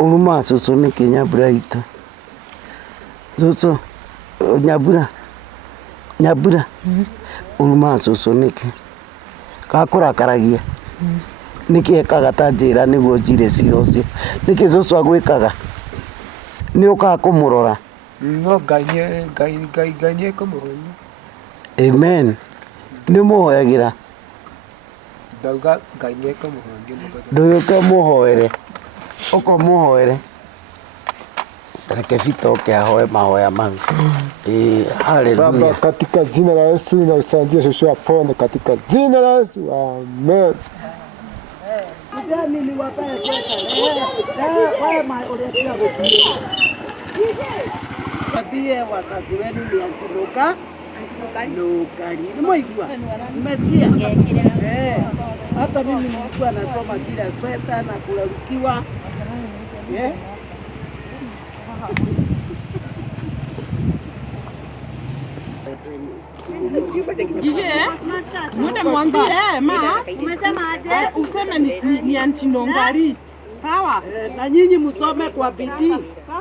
Uruma cucu nĩkĩ Nyambura itũ? Cucu, Nyambura. Uruma cucu nĩkĩ? Gakũrakaragia. Nĩkĩ ekaga ta njĩra nĩguo njire cira ũcio? Nĩkĩ cucu agwĩkaga? Nĩ ũkaga kũmũrora? No Ngai nĩekũmũhonia. Amen. Nĩ mũhoyagĩra? Ndauga Ngai nĩekũmũhonia. Ndũgĩũke mũhoere. Ũkamũhoere. Reke Bito oke ahoe mahoya mau. Haleluya. Baba, katika jina la Yesu nausaidia shosho apone katika jina la Yesu. Amen. Wambie wazazi wenu ni Nungari. Nungari. Nimeigua. Nimesikia? Hata mimi nilikuwa nasoma bila sweta na kularukiwa. Mwende mwambie umesema aje? Useme ni anti Nungari. Sawa? Na nyinyi msome kwa bidii.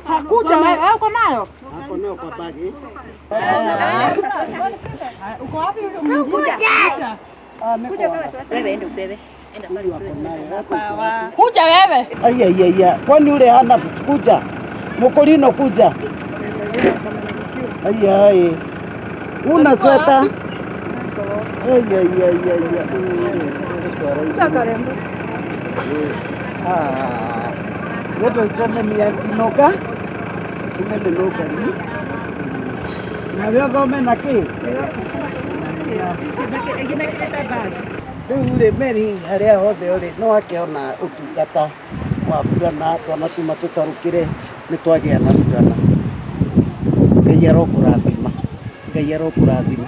Hakuja wewe uko nayo? Hapo nayo kwa bagi. Uko wapi huyo? Kuja Wewe enda ubebe. Sawa. Kuja wewe. Aya. Kwani ule hana kuja? Mkolino kuja. Aya. Una sweta? Aya. Karembo. Wewe useme ni antinoka? Umende Nungari. Na wewe thome na kĩ? Rĩu rĩ Mary harĩa hothe ũrĩ no akĩona ũtungata wa burana twana tuma tũtarũkĩre nĩ twagĩa na burana. Ngai arokũrathima.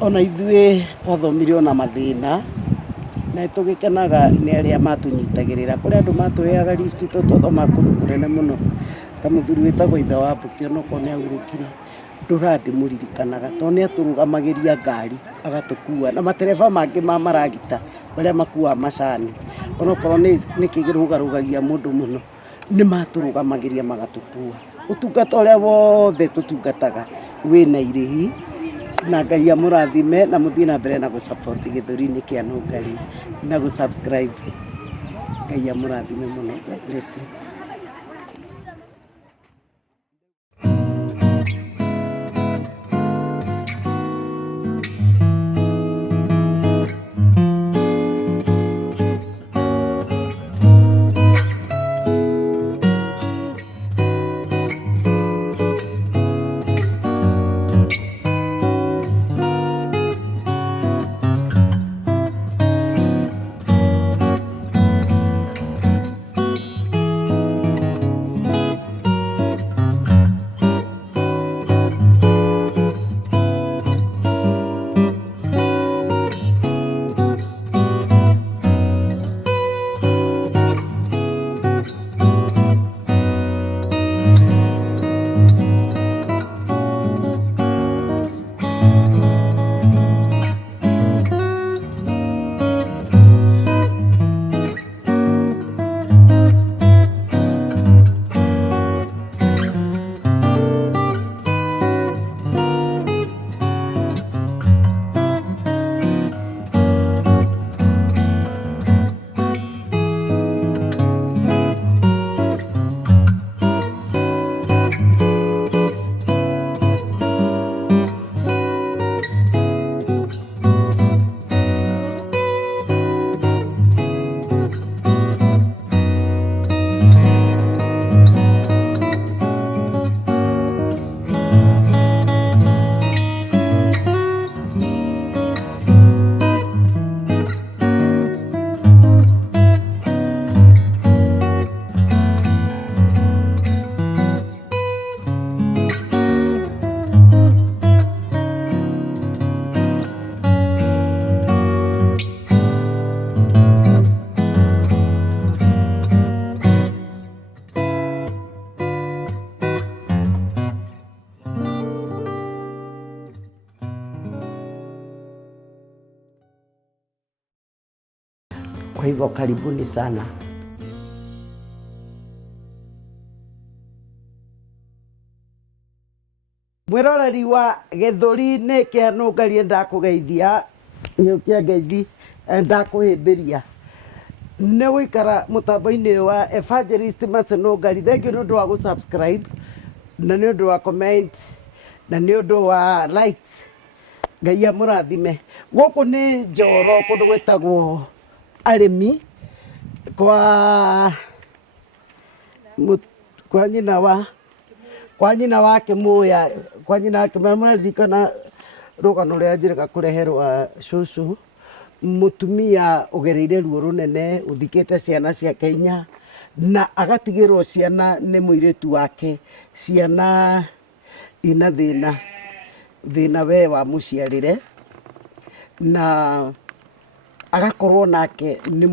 Ona ithuĩ twathomire ona mathĩna na tũgĩkenaga nĩ arĩa matũnyitagĩrĩra kũrĩ andũ matũheaga lift twathoma kũndũ kũnene mũno. Ta mũthuri wĩtagwo ithe wa Mbũki onako nĩ ahurũkire. Ndũrandĩmũririkanaga tondũ nĩ atũrũgamagĩria ngari agatũkua na matereba mangĩ ma maragita marĩa makuaga macani. Onokorwo nĩ kĩrũgarũgagia mũndũ mũno nĩ matũrũgamagĩria magatũkua. Ũtungata ũrĩa wothe tũtungataga wĩna irĩhi na Ngai amũrathime na mũthiĩ na mbere na gũsupport gĩthũri-inĩ kĩa Nungari na gũsubscribe. Ngai amũrathime mũno. God bless you. Kwa hivyo karibuni sana. mwiroreri wa gĩthũri-inĩ kĩa Nungari ndakũgeithia gĩũkia ngeithi ndakuhĩmbĩria nĩ gũikara mũtambo-inĩ wa Evangelist Mercy Nungari. Thengiũ nĩ ũndũ wa gũ-subscribe na nĩ ũndũ wa comment na nĩ ũndũ wa likes. Ngai amũrathime. Gũkũ nĩ Njoro kũndũ gwĩtagwo arĩmi kwa nyina wa Kĩmũya, kwa nyina wa Kĩmũya. Mũraririkana rũgano rũrĩa njĩrĩga kũreherwo cũcũ mũtumia ũgereire ruo rũnene, ũthikĩte ciana ciake 4 na agatigĩrwo ciana nĩ mũirĩtu wake, ciana ina thĩna we wa mũciarĩre, na agakorwo nake nĩ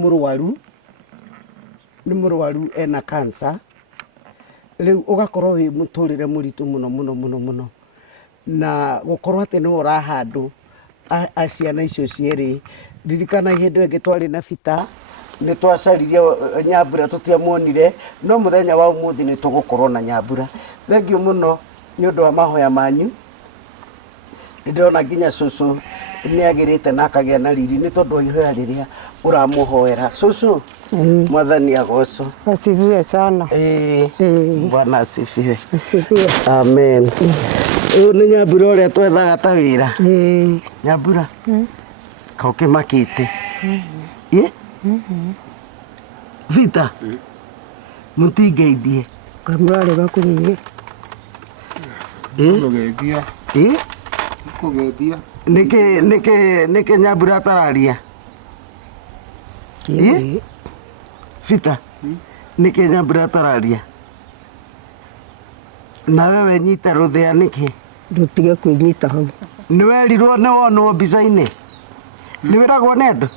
mũrwaru ena cancer. Rĩu ũgakorwo wĩ mũtũrĩre mũritũ mũno na gũkorwo atĩ nĩ ũrahandwo ciana icio cierĩ. Ririkana hĩndĩ ĩngĩ twarĩ na bita nĩ twacaririe Nyambura tũtiamuonire, no mũthenya wa ũmũthĩ nĩ tũgũkorwo na Nyambura. Thengiũ mũno nĩ ũndũ wa mahoya manyu. Nĩ ndĩrona nginya cũcũ nĩ agĩrĩte na akagĩa na riri nĩ tondũ wa ihoya rĩrĩa ũramũhoera. Cũcũ Mwathani agocwo. Asifiwe sana. Bwana asifiwe. Amen. Ũyũ nĩ Nyambura ũrĩa twethaga ta wĩra. Nyambura ka ũkĩmakĩte. Vita mũtingeithie. Kamũrarega kũrĩe. Kũgeithia. Nĩkĩ Nyambura atararia? Vita nĩkĩ Nyambura atararia? Nawe wenyita rũthĩa nĩkĩ? Ndũtige kwĩnyita hau. Nĩ werirwo nĩ wonwo mbica-inĩ? Nĩ wĩragwo nĩ andũ?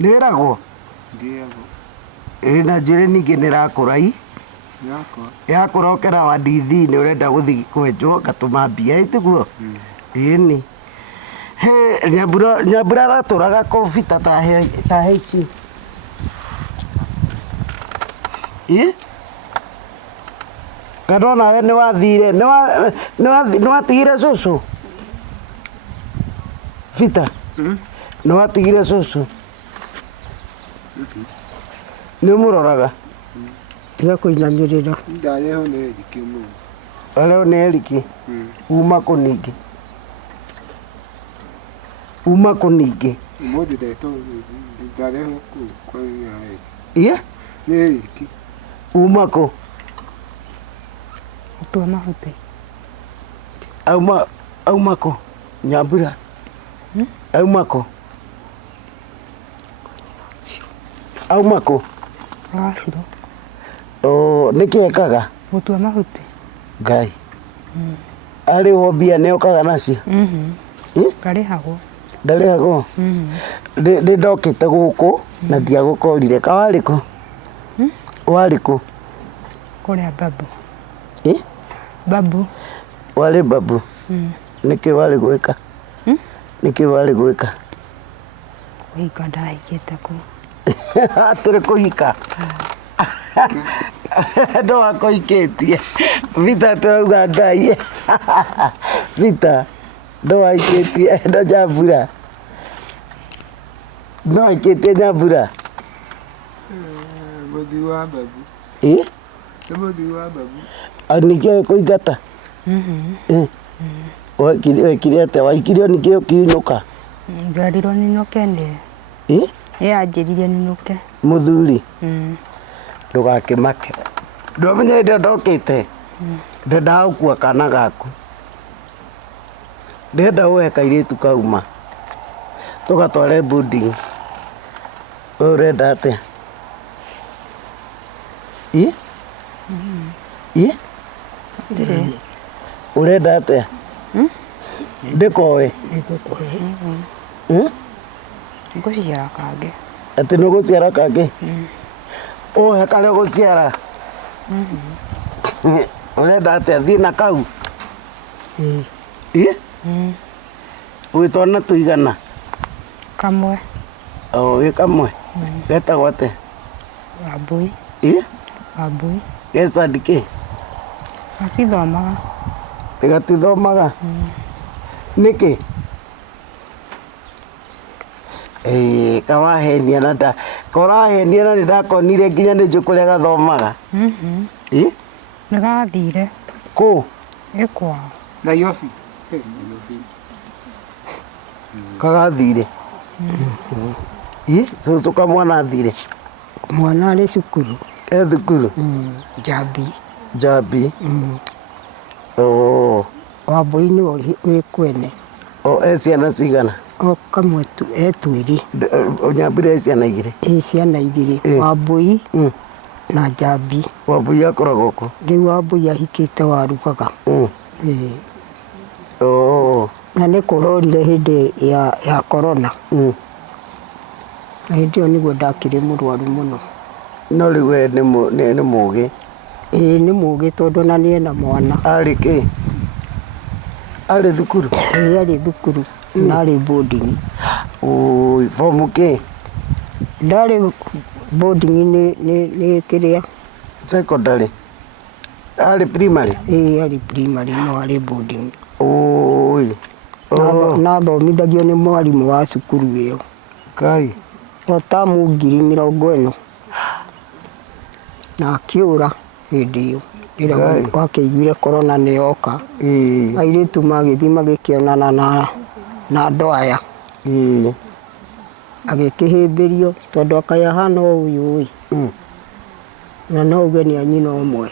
Nĩ wĩragwo? Na njuĩrĩ ningĩ nĩ rakũra yakũra ũkera wa ndithi nĩ ũrenda gũthiĩ kwenjwo ngatũma mbia tiguo? Ĩni Nyambura aratũraga Vita ta ici. Kana nawe nĩ wathire nĩ watigire cũcũ? Vita nĩ watigire cũcũ? Nĩ ũmũroraga? Tiga kũinamĩrĩra. Ndarehwo nĩ Eriki mũno. Arehwo nĩ Eriki? Uma kũ ningĩ? Uma kũ ningĩ? Ũmũthĩ ndarehwo kwa Eriki. Nĩ Eriki. Uma kũ? Mũtua mahuti. Auma kũ? Nyambura auma kũ? Auma kũ? Wacirũ. Nĩkĩ ekaga? Mũtua mahuti. Ngai arĩho mbia nĩ okaga nacio? Ndarĩhagwo. Ndarĩhagwo? Nĩ ndokĩte gũkũ na ndiagũkorire. Ka warĩ kũ? Warĩ kũ? Kũrĩa Babu. Babu. Warĩ Babu? Nĩkĩ warĩ gwĩka? Nĩkĩ warĩ gwĩka? Kũhika ndahikĩte kũ. Atĩrĩ kũhika? Ndo wakũhikĩtie? Vita tũrauga Ngai. Vita ndo wahikĩtie ndo Nyambura? No wahikĩtie Nyambura? Mũthi wa Babu. Nĩ mũthi wa Babu. Ningĩ kũingata? Wekire atĩa? Wahikirio ningĩ ũkiinũka? Ngerirwo ninũke nĩ. Yanjĩrire ninũke. Mũthuri ndũgakĩmake. Ndũmenya hĩndĩ ndokĩte ndendaga gũkua kana gaku. Ndenda ũhe kairĩtu kauma tũgatware boarding. Ũyũ ũrenda atĩa? Ũrenda atĩa? Ndĩkoe? Ngũciara kangĩ. Atĩ nĩ ũgũciara kangĩ? Ũhe karĩa ũgũciara? Ũrenda atĩa? Thĩna kau? Wĩ twana tũigana? Kamwe. Wĩ kamwe? Getagwo atĩa? Wambui. Wambui. Gecandi kĩ? Gatithomaga. Gatithomaga. Nĩkĩ? Kawahenia na nda. Korahenia na nĩndakonire nginya nĩ njũ kũrĩa gathomaga. Nĩgathire. Kũ? Kwao. Nairobi. Kagathire. Cũcũ kamwana athire. Mwana arĩ cukuru. Thukuru. Njambi. Njambi. Wambũi nĩ wĩ kwene. Ciana cigana? Kamwe twĩrĩ. Nyambire ciana igĩrĩ. Ciana igĩrĩ. Wambũi na Njambi. Wambũi akoragwo kũ? Rĩu Wambũi ahikĩte Warugaga. Na nĩ kũrorire hĩndĩ ya korona. Na hĩndĩ ĩyo nĩguo ndakĩrĩ mũrwaru mũno. No rĩu we nĩ mũgĩ? Nĩ mũgĩ tondũ na nĩ ena mwana. Arĩ kĩ? Arĩ thukuru? Arĩ thukuru na arĩ boarding. Bomu kĩ? Ndarĩ boarding nĩ kĩrĩa? Secondary? Arĩ primary? Arĩ primary no arĩ boarding. Na thomithagio nĩ mwarimũ wa cukuru ĩyo. Kai. Tamu 2040 na akĩũra hĩndĩ ĩyo rĩrĩa wakĩiguire korona nĩ yoka. Airĩtu magĩthiĩ magĩkĩonana na andũ aya. Agĩkĩhĩmbĩrio tondũ akayahana ũyũ na no uge nĩ anyina ũmwe.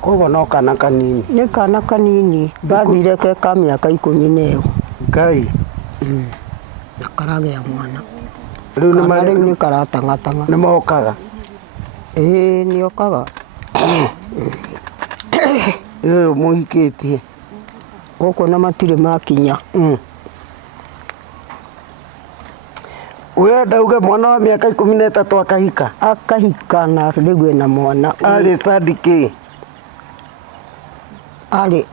Koguo no kana kanini? Nĩ kana kanini gathire ke ka mĩaka 12. Ngai. Na karagĩa mwana. Rĩu nĩ karatanga. Nĩ mokaga? Nĩ okaga. Mũhikĩtie? Gũkũ na matirĩ makinya. Ũrenda uge mwana wa mĩaka 13 akahika? Akahika na rĩu ena mwana. Arĩ study kĩ? Arĩ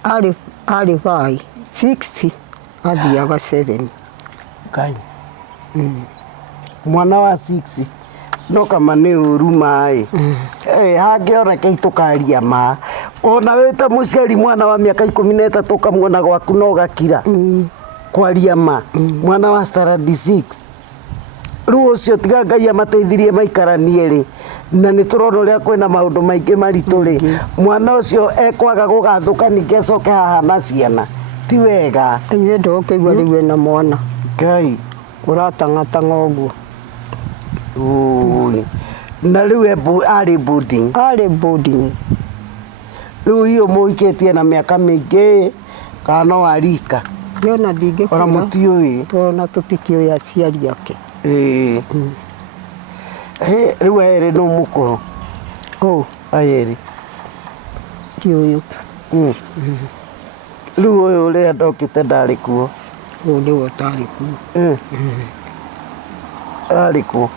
5, 6 athiaga 7. Kai. Mwana wa 6 no kama nĩ ũru maĩ. Hangĩoneke tũkaria ma. Ona wĩta mũciari mwana wa mĩaka 13 kamuona gwaku no gakira. Kwaria ma. Mwana wa standard 6. Rĩu ũcio tiga Ngai amateithirie maikaranie rĩ. Na nĩ tũrona ũrĩa kwĩna maũndũ maingĩ maritũ rĩ. Mwana ũcio ekwaga gũgathũka ningĩ acoke haha na ciana. Ti wega. Ithe ndũkĩigua rĩu ena mwana. Ngai. Ũratanga ũguo. Na rĩu arĩ boarding? Arĩ boarding. Rĩu iyo mũhikĩtie na mĩaka mĩingĩ kana no warika? Yona ndingĩkĩra. Ona mũtiũĩ? Tona tũtikĩũĩ aciari ake. Rĩu erĩ nĩ mũkũrũ? Erĩ? Ti ũyũ. Rĩu ũyũ ũrĩa ndokĩte ndarĩ kuo? Ũyũ nĩwe ũtarĩ kuo. Arĩ kuo?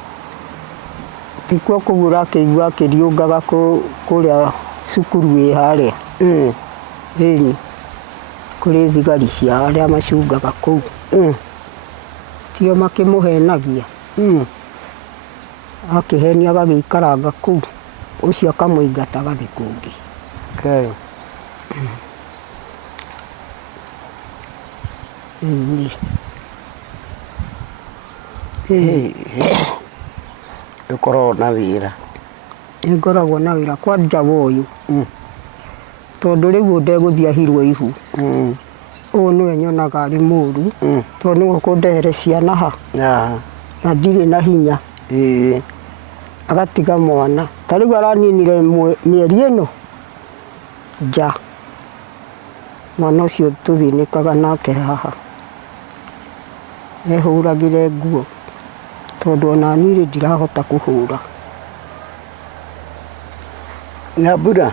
Tikuo kũguo ũrakĩigua akĩriũngaga kũrĩa cukuru ĩ harĩa. Kũrĩ thigari cia arĩa macungaga kũu. Tio makĩmũhenagia. Akĩhenia agagĩikaranga kũu. Ũcio akamũingata agathiĩ kũngĩ. Kai. Ũkoragwo na wĩra? Ngoragwo na wĩra kwa njawa ũyũ. Tondũ rĩu ndegũthiĩ ahirwo ihu. Ũyũ nĩwe nyonaga arĩ mũru. Tondũ nĩguo kũndehere ciana ha. Na ndirĩ na hinya. Agatiga mwana. Ta rĩu araninire mĩeri ĩno nja. Mwana ũcio tũthĩnĩkaga nake haha. Ehũragĩre nguo. Tondũ ona niĩ ndirahota kũhũra. Nyambura?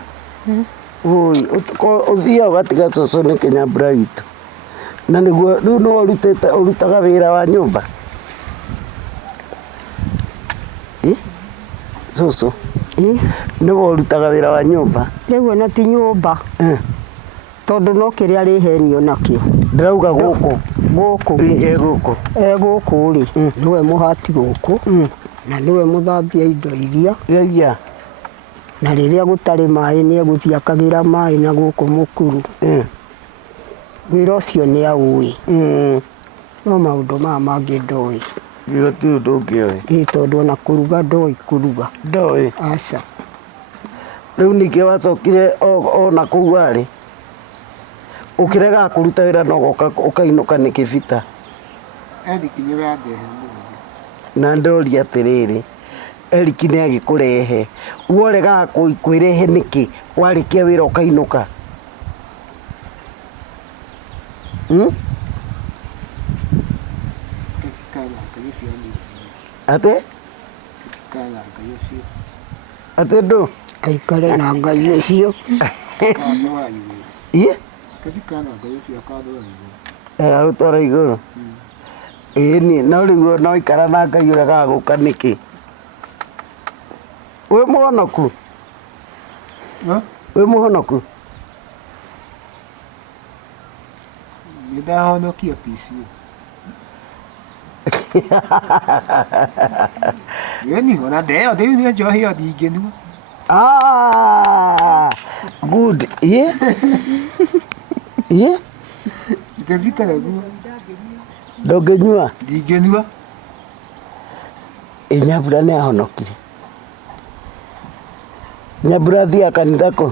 Ũthiaga ũgatiga cũcũ nĩkĩ Nyambura witũ? Na nĩguo rĩu nĩwe ũrutaga wĩra wa nyũmba? Cũcũ? Nĩwe ũrutaga wĩra wa nyũmba? Rĩu ona ti nyũmba. Tondũ no kĩrĩa arĩhenio nakĩo. Ndĩrauga gũkũ? Gũkũ. Gũkũ. Gũkũ rĩ, nĩwe mũhati gũkũ. Na nĩwe mũthambia indo iria. na rĩrĩa gũtarĩ maĩ nĩ egũthiĩ akagĩra maĩ na gũkũ mũkuru wĩra ũcio nĩ aũĩ no maũndũ maya mangĩ ndoĩ gĩgũtirĩ ũndũ ũngĩoĩ tondũ ona kũruga ndoĩ kũruga ndoĩ aca rĩu ningĩ wacokire ona kũu warĩ ũkĩrega kũruta wĩra no ũgoka ũkainũka nĩ kĩbita Eriki nĩwe andehe mũthenya na ndoria atĩrĩrĩ Eriki nĩ agĩkũrehe woregaga kwĩrehe nĩkĩ warĩkia wĩra ũkainũka ate ate ndũ aikare na Ngai ũcio agũtwara igũrũ ĩni no rĩu no ikara na Ngai ũregaga gũka nĩkĩ wĩ mũhonoku wĩ mũhonoku nĩndahonokia pici ĩni ona ndeo ndĩunie njohi ĩyo ndingĩnyua good yeah yeah itazikara guo ndũngĩnyua ndingĩnyua Nyambura nĩ ahonokire Nyambura thiaga kanitha kũ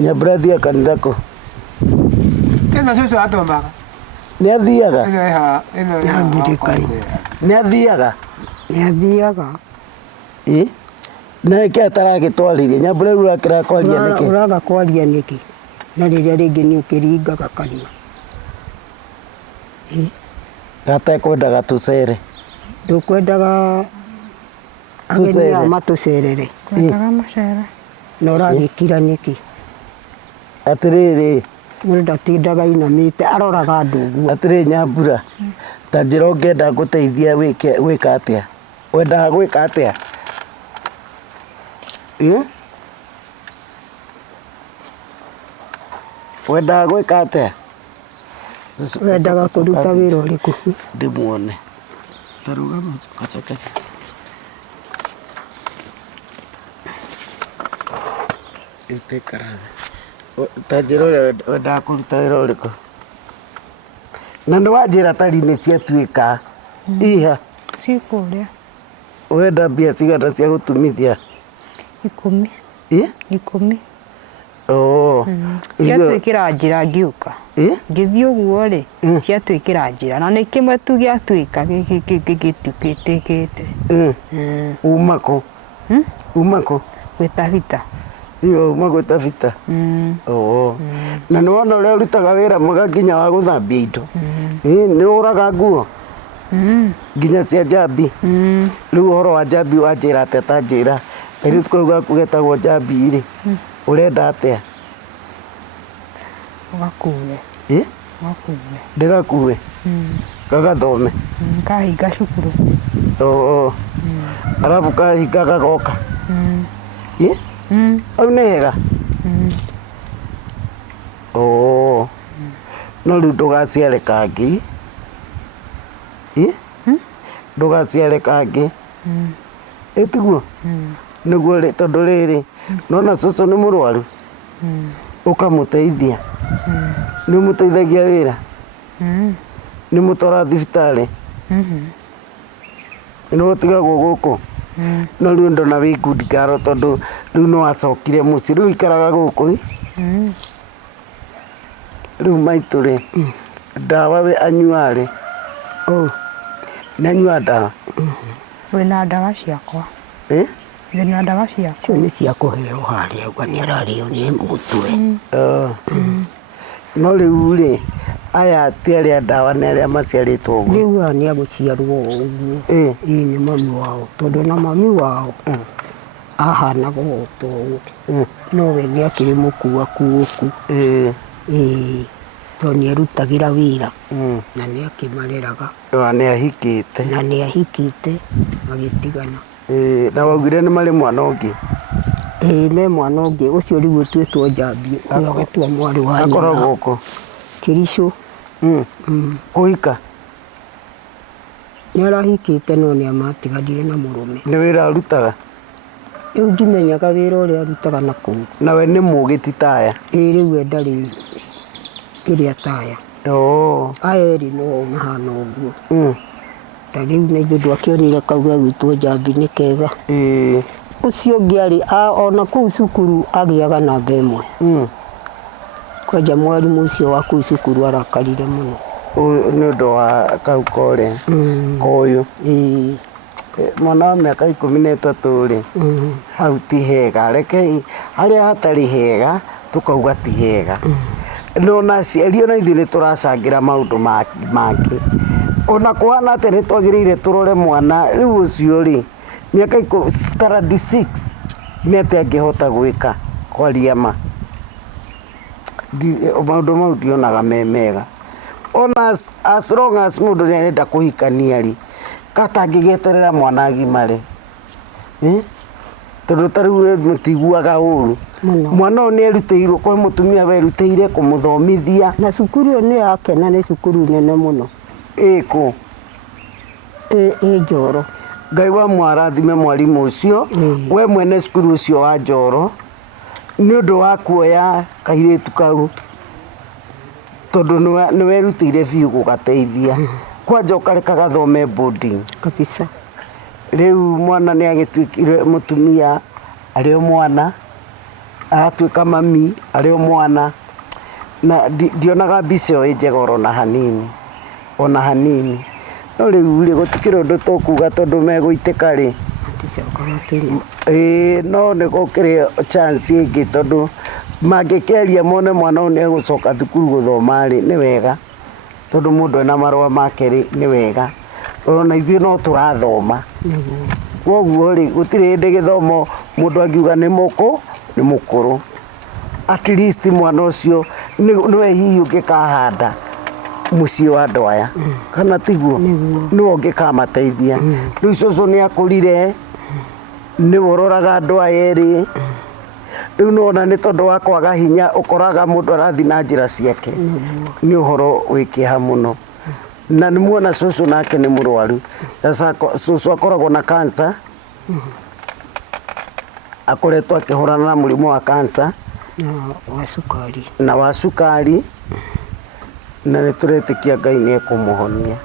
Nyambura thiaga kanitha kũ ĩno cũcũ athomaga nĩ athiaga nĩ athiaga nĩ athiaga na nĩkĩ ataragĩtwarire Nyambura rĩu ũrakĩra kwaria nĩkĩ ũraga kwaria nĩkĩ na rĩrĩa rĩngĩ nĩ ũkĩringaga kanua gatekwendaga tũcere ndũkwendaga ageni aya matũcerere Kwendaga macera. na ũragĩkira nĩkĩ atĩrĩrĩ mũndũ ndatindaga inamĩte aroraga andũ ũguo atĩrĩrĩ Nyambura ta njĩra ũngĩenda ngũteithia gwĩka atĩa wendaga gwĩka atĩa wendaga gwĩka atĩa wendaga kũruta wĩra ũrĩkũ ndĩmuone tarugama gacoke ĩtekarathĩ ta njĩra ũrĩa wendaga kũruta wĩra ũrĩkũ na nĩ wanjĩra tari nĩ ciatuĩka iha Cikũrĩa. wenda mbia cigana cia gũtumithia 10. 10. Ciatwĩkĩra njĩra ngĩũka ngĩthiĩ ũguo rĩ ciatwĩkĩra njĩra na nĩ kĩmwe tu gĩatwĩka gĩtukĩtĩkĩte uma kũ uma kũ gwĩtabita iyo uma gwĩtabita na nĩ wona ũrĩa ũrutaga wĩra mwega nginya wa gũthambia indo nĩ ũraga nguo nginya cia njambi rĩu ũhoro wa njambi wanjĩra atĩa ta njĩra rĩu kau gaku getagwo njambi rĩ ũrenda atĩa ũgakuue ndĩgakuue gagathome kahinga cukuru arabu kahinga gagoka au nĩ hega no rĩu ndũgaciare kangĩ ndũgaciare kangĩ ĩtiguo nĩguo tondũ rĩrĩ nona cũcũ nĩ mũrwaru ũkamũteithia nĩ ũmũteithagia wĩra nĩ mũtwara thibitarĩ nĩ gũtigagwo gũkũ no rĩu ndona wĩ good girl tondũ rĩu nĩ wacokire mũciĩ rĩu ikaraga gũkũ rĩu maitũ rĩ ndawa we anyuarĩ nĩ anyua ndawa wĩna ndawa ciakwa wĩna ndawa ciakwa cio nĩ cia kũheo harĩa ũguo nĩ ararĩo nĩ mũtwe no rĩu rĩ aya ti arĩa ndawa nĩ arĩa maciarĩtwo ũguo rĩu aya nĩ agũciarwo ũguo ĩĩ nĩ mami wao tondũ na mami wao ahanaga o ta ũguo no we nĩ akĩrĩ mũkuakuũku tondũ nĩ erutagĩra wĩra na nĩ akĩmareraga nĩ ahikĩte na nĩ ahikĩte magĩtigana na waugire nĩ marĩ mwana ũngĩ me mwana ũngĩ ũcio rĩu ũtuĩtwo njambi ũrĩa ũgatua mwarĩ wa nyina akoragwo kũ Kĩricũ kũhika nĩ arahikĩte no nĩ amatiganire na mũrũme nĩ wĩra arutaga Rĩu ndimenyaga wĩra ũrĩa arutaga na kũu. Nawe nĩ mũũgĩ ti taya? Ĩ rĩu we ndarĩ ĩrĩa taya. Aya erĩ no mahana ũguo. Na rĩu na ithuĩ ndwakĩonire kau gegwĩtwo Njambi nĩ kega. Ũcio ũngĩ arĩ ona kũu cukuru agĩaga namba ĩmwe. Kwanja mwarimũ ũcio wa kũu cukuru arakarire mũno. Nĩ ũndũ wa kau kore koyũ. Mwana wa mĩaka 13 rĩ, hau ti hega. Rekei harĩa hatarĩ hega tũkauga ti hega. No na aciari ona ithuĩ nĩ tũracangĩra maũndũ mangĩ. Ona kũhana atĩ nĩ twagĩrĩire tũrore mwana rĩu ũcio rĩ, mĩaka standard 6 nĩ atĩ angĩhota gwĩka kwaria ma. Maũndũ mau ndionaga me mega. Ona as long as mũndũ nĩ arenda kũhikania rĩ, katangĩgeterera mwana agimare. Tondũ ta rĩu mũtiguaga ũru. Mwana ũyũ nĩ erutĩirwo, kwa mũtumia werutĩire kũmũthomithia. Na cukuru ĩyo nĩ yakena, nĩ cukuru nene mũno. Ĩkũ? Ĩ Njoro. Ngai wa mwarathime mwarimũ ũcio, we mwene cukuru ũcio wa Njoro, nĩ ũndũ wa kuoya kairĩtu kau, tondũ nĩ werutĩire biũ gũgateithia. Kwanja ũkareka gathome boarding. Kabisa. Rĩu mwana nĩ agĩtuĩkire mũtumia arĩ o mwana, aratuĩka mami arĩ o mwana, na ndionaga mbica ĩyo ĩ njega ona hanini, ona hanini. No rĩu rĩ gũtikĩrĩ ũndũ tũkuga tondũ megũitĩka rĩ. No nĩ gũkĩrĩ chance ĩngĩ tondũ mangĩkĩaria mone mwana ũyũ nĩ egũcoka thukuru gũthoma rĩ, nĩ wega. Tondũ mũndũ ena marũa make rĩ, nĩ wega. Ona ithuĩ no tũrathoma. Koguo rĩ gũtirĩ hĩndĩ gĩthomo mũndũ angiuga nĩ mũkũrũ. At least mwana ũcio nĩwe hihi ũngĩkahanda mũciĩ wa andũ aya. Kana tiguo? Nĩwe ũngĩkamateithia. Rĩu cũcũ nĩ akũrire, nĩwe ũroraga andũ aya erĩ. Rĩu nĩwona nĩ tondũ wa kwaga hinya ũkoraga mũndũ arathiĩ na njĩra ciake. Nĩ ũhoro wĩ kĩeha mũno. Na nĩ muona cũcũ nake nĩ mũrwaru. Cũcũ akoragwo na cancer. Akoretwo akĩhũrana na mũrimũ wa cancer. Na wa cukari. Na nĩ tũretĩkia Ngai nĩ ekũmũhonia.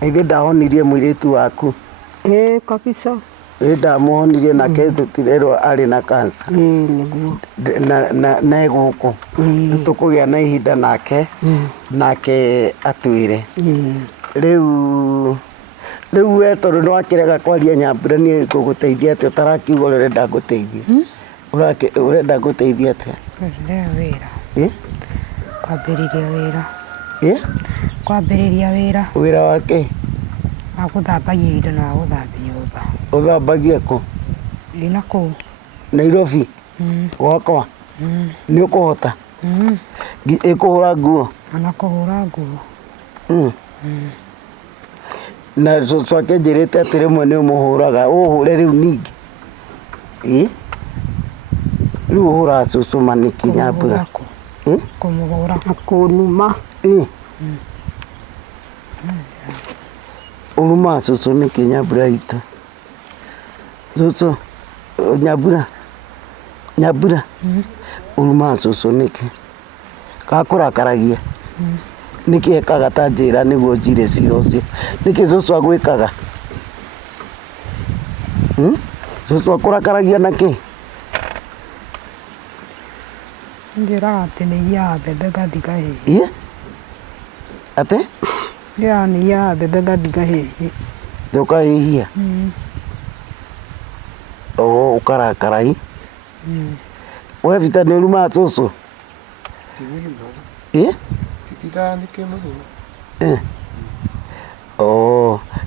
Na ithuĩ ndahonirie mũirĩtu waku. Kabisa. Ndamũhonirie nake tũtirerwo arĩ na cancer. Na egũkũ. Nĩtũkũgĩa na ihinda nake atwĩre. Rĩu we tondũ nĩ wakĩrega kwaria Nyambura niĩ ngũgũteithia atĩa ũtarakiuga ũrĩa ũrenda ngũteithie? Ũrenda ngũteithia atĩa? Wĩra. Kwambĩrĩria wĩra. Kwambĩrĩria wĩra. Wĩra wa kĩ? Wa gũthambagia indo na wa gũthambia nyũmba. Ũthambagia kũ? Ĩ nakũu. Nairobi? Gwakwa? Nĩ ũkũhota? Ĩkũhũra nguo? Ona kũhũra nguo. Na cũcũ akĩnjĩrĩte atĩ rĩmwe nĩ ũmũhũraga. Ũhũre rĩu ningĩ? Rĩu ũhũraga cũcũ manĩkĩ Nyambura? Kũmũhũra. Na kũnuma. Ũrumaga cũcũ nĩkĩ Nyambura itũ? Cũcũ, Nyambura, ũrumaga cũcũ nĩkĩ? Gakũrakaragia? Nĩkĩ ekaga ta njĩra nĩguo njire cira ũcio? Nĩkĩ cũcũ agwĩkaga? Cũcũ akũrakaragia na kĩ? Njĩraga atĩ nĩ iyaga mbembe ngathi ngahĩhia. Atĩ? Njĩraga nĩ iyaga mbembe ngathi ngahĩhia. Ũkahĩhia? Ũkarakara i? We Vita nĩ ũrumaga cũcũ?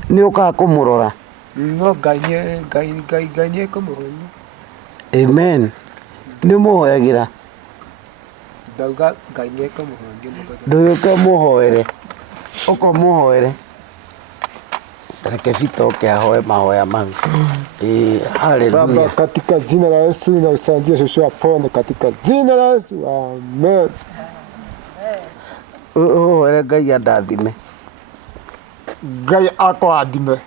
Nĩ ũkaga kũmũrora? No Ngai nĩ ekũmũhonia. Amen. Nĩ ũmũhoyagĩra? Ndauga Ngai nĩ ekũmũhonia. Ndũgĩũke mũhoere. Ũkamũhoere. Reke Vita oke ahoe mahoya mau. Haleluya. Baba, katika jina la Yesu nakusaidia Yesu apone katika jina la Yesu. Amen. Ngai andathime. Ngai akwathime.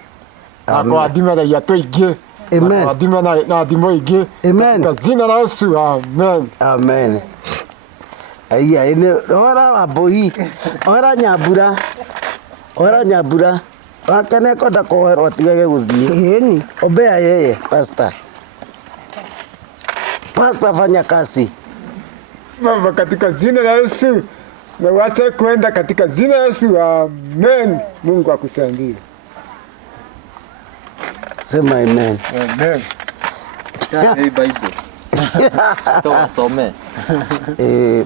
Akwathime raia tũingĩ. Amen. Adima na adimo ingi. Amen. Katika jina la Yesu. Amen. Amen. Aya ene ora waboi. Ora nyambura. Ora nyambura. Wakane koda koherwo tigage guthie. Ĩni. Ombea yeye pastor. Pastor fanya kazi. Baba, katika jina la Yesu. Na wacha kwenda katika jina la Yesu. Amen. Mungu akusaidie. Sema amen. Amen. Hii Bible. Tuwasome.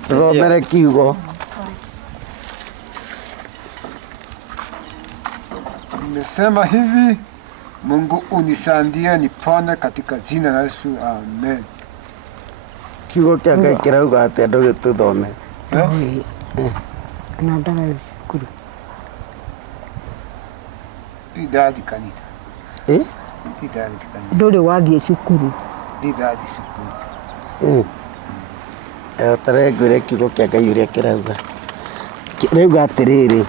Tuthomere kiugo. Nimesema hivi, Mungu unisaidie nipone katika jina la Yesu. Amen. Kiugo kia Ngai kirauga atia ndugi tuthome. Na ndara cukuru. Ndidadi kanitha. Ndidadi kanitha. Ndũrĩ wathiĩ cukuru. Ndidadi shukuru. Tare ngwĩre kiugo kia Ngai ũrĩa kirauga. Kirauga atiriri.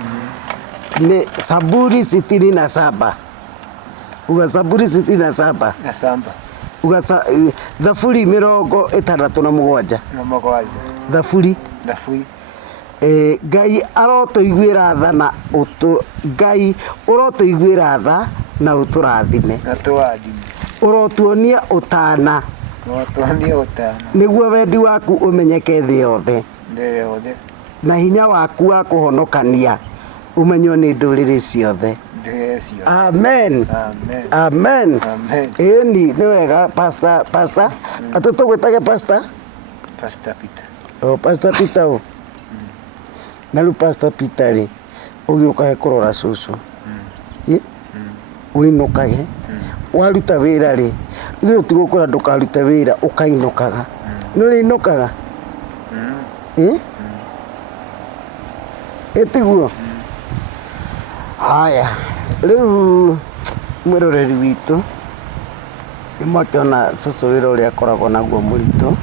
Ni Zaburi 67. Uga Zaburi 67. Na samba. Uga Thaburi 67. Na magwaza. Thaburi. Ndafui. Ngai arotũiguĩra tha na Ngai ũrotũiguĩra tha na ũtũrathime. Na tuadime. Ũrotuonia ũtana Watuania utana. nĩguo wendi waku ũmenyeke thĩ yothe Ndeyode. na hinya waku wa kũhonokania ũmenywo nĩ ndũrĩrĩ ciothe. Ndeyesio. Amen. Amen. Amen. Amen. Ĩni nĩ wega pastor atũ tũgwĩtage pastor. Pastor Peter. Pastor Peter o. Na rĩu Pastor Peter rĩ ũgĩũkaga kũrora cũcũ wĩinũkage waruta wĩra rĩ ithuĩ tũtigũkũra ndũkarute wĩra ũkainũkaga nĩ ũrĩinũkaga ĩtiguo. Haya rĩu mwĩroreri witũ nĩmwakĩona cũcũ wĩra ũrĩa akoragwo naguo mũritũ.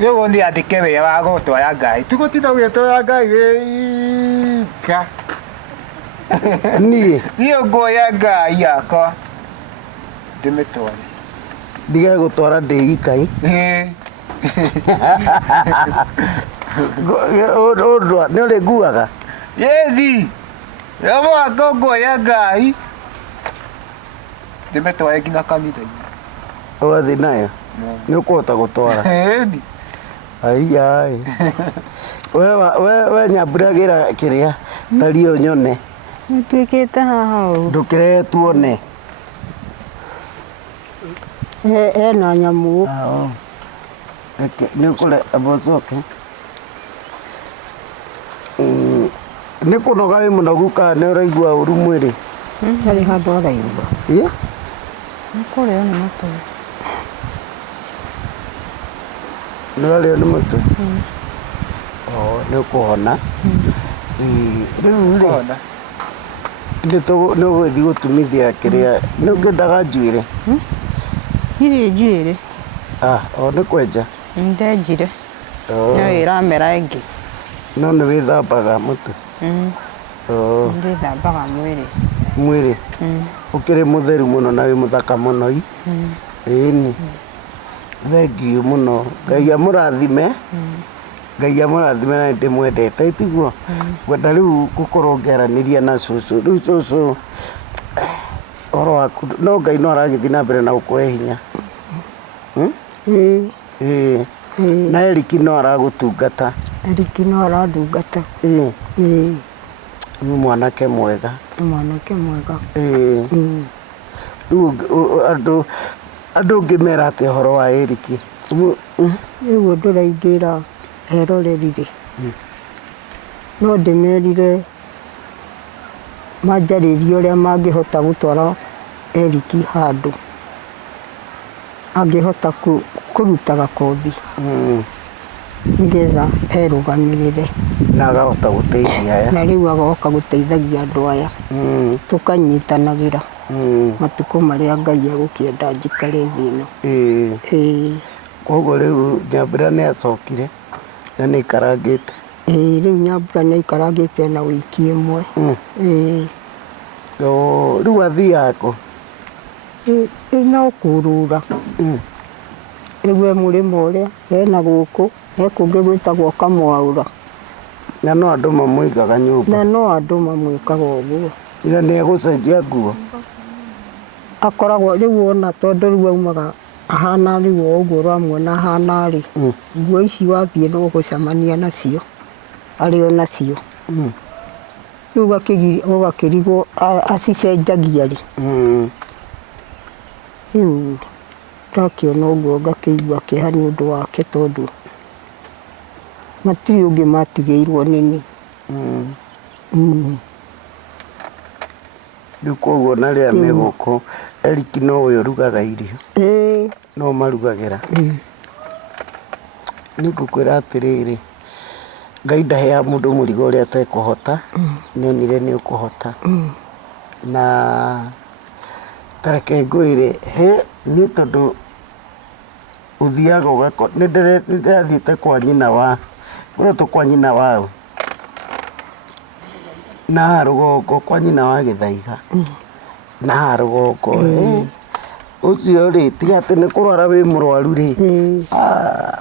Leo ndi andike wĩra wa gũtwara Ngai. Tũgũtinda gũgĩtwara Ngai wĩika. Niĩ Niĩ nguoya Ngai yakwa ndĩmĩtware. ndige gũtwara ndĩ ikai nĩ ũrĩ nguaga Yethi. Yamwaka nguoya Ngai ndĩmĩtware nginya kanitha-inĩ. wathiĩ nayo nĩ ũkũhota gũtwara. Yethi. Ai we nyamburagira kĩrĩa tario nyone Nĩtuĩkĩte haha ũũ. ndũkĩrehe tuone. Hena nyamũ. Nĩ ũkũre abocoke nĩ kũnoga wĩ mũnogu kana nĩ ũraigua ũru mwĩrĩ? Harĩ handũ araigua. Nĩ kũrĩo nĩ matũ. Nĩ ũrarĩo nĩ mũtwe? Nĩ ũkũhona. Rĩu rĩ nĩ ũgũthiĩ gũtumithia kĩrĩa nĩ ũngĩendaga njuĩre? Irĩ njuĩrĩ. Nĩ kwenja Ndenjire. No ĩramera ĩngĩ. no nĩ wĩthambaga mũtwe? Ndĩthambaga mwĩrĩ. Mwĩrĩ ũkĩrĩ mũtheru mũno na wĩ mũthaka mũno ĩni. Thengiũ mũno. Ngai amũrathime. Ngai amũrathime na ndĩmwendete tiguo. Ngwenda rĩu gũkorwo ngĩaranĩria na cũcũ. Rĩu cũcũ ũhoro waku no Ngai no aragĩthiĩ na mbere na gũkũhe hinya. Na Eriki no aragũtungata. Eriki no arandungata. Nĩ mwanake mwega. Mwanake mwega. Rĩu andũ ngĩmera atĩ ũhoro wa Eriki? Rĩu ndũraingĩra eroreri-rĩ no ndĩmerire manjarĩrie ũrĩa mangĩhota gũtwara Eriki handũ angĩhota kũrutaga kothi nĩgetha erũgamĩrĩre na agahota gũteithia na rĩu agoka gũteithagia andũ aya tũkanyitanagĩra matukũ marĩa Ngai egũkĩenda njikare thĩ ĩno. Koguo rĩu Nyambura nĩ acokire na nĩ ikarangĩte. Rĩu Nyambura nĩ ikarangĩte na wiki ĩmwe. Rĩu athiaga kũ? no kũrũra rĩu mũrĩmo ũrĩa hena gũkũ he kũngĩ gwĩtagwo kamwaũra na no andũ mamũigaga nyũmba na no andũ mamwĩkaga ũguo ira nĩ egũcenjia nguo akoragwo rĩu ona tondũ rĩu aumaga ahana rĩu ũguo ũramuona ahana rĩ nguo ici wathiĩ no gũcemania nacio arĩ o nacio rĩu ũgakĩrigwo acicenjagia rĩ rĩu ndakĩona ũguo ngakĩigua kĩeha nĩ ũndũ wake tondũ matirĩ ũngĩ matigĩirwo nĩ niĩ rĩu koguo na rĩrĩa megũkũ Eriki no we ũrugaga irio no marugagĩra nĩ ngũkwĩra atĩrĩrĩ Ngai ndaheaga mũndũ mũrigo ũrĩa atekũhota nĩonire nĩ ũkũhota na tareke ngwĩre niĩ tondũ ũthiaga ũgakora nĩ ndĩrathiĩte kwa nyina wa ũrĩa kwa nyina wao na rũgongo kwa nyina wa Gĩthaiga na rũgongo ũcio rĩ tiga atĩ nĩ kũrwara wĩ mũrwaru rĩ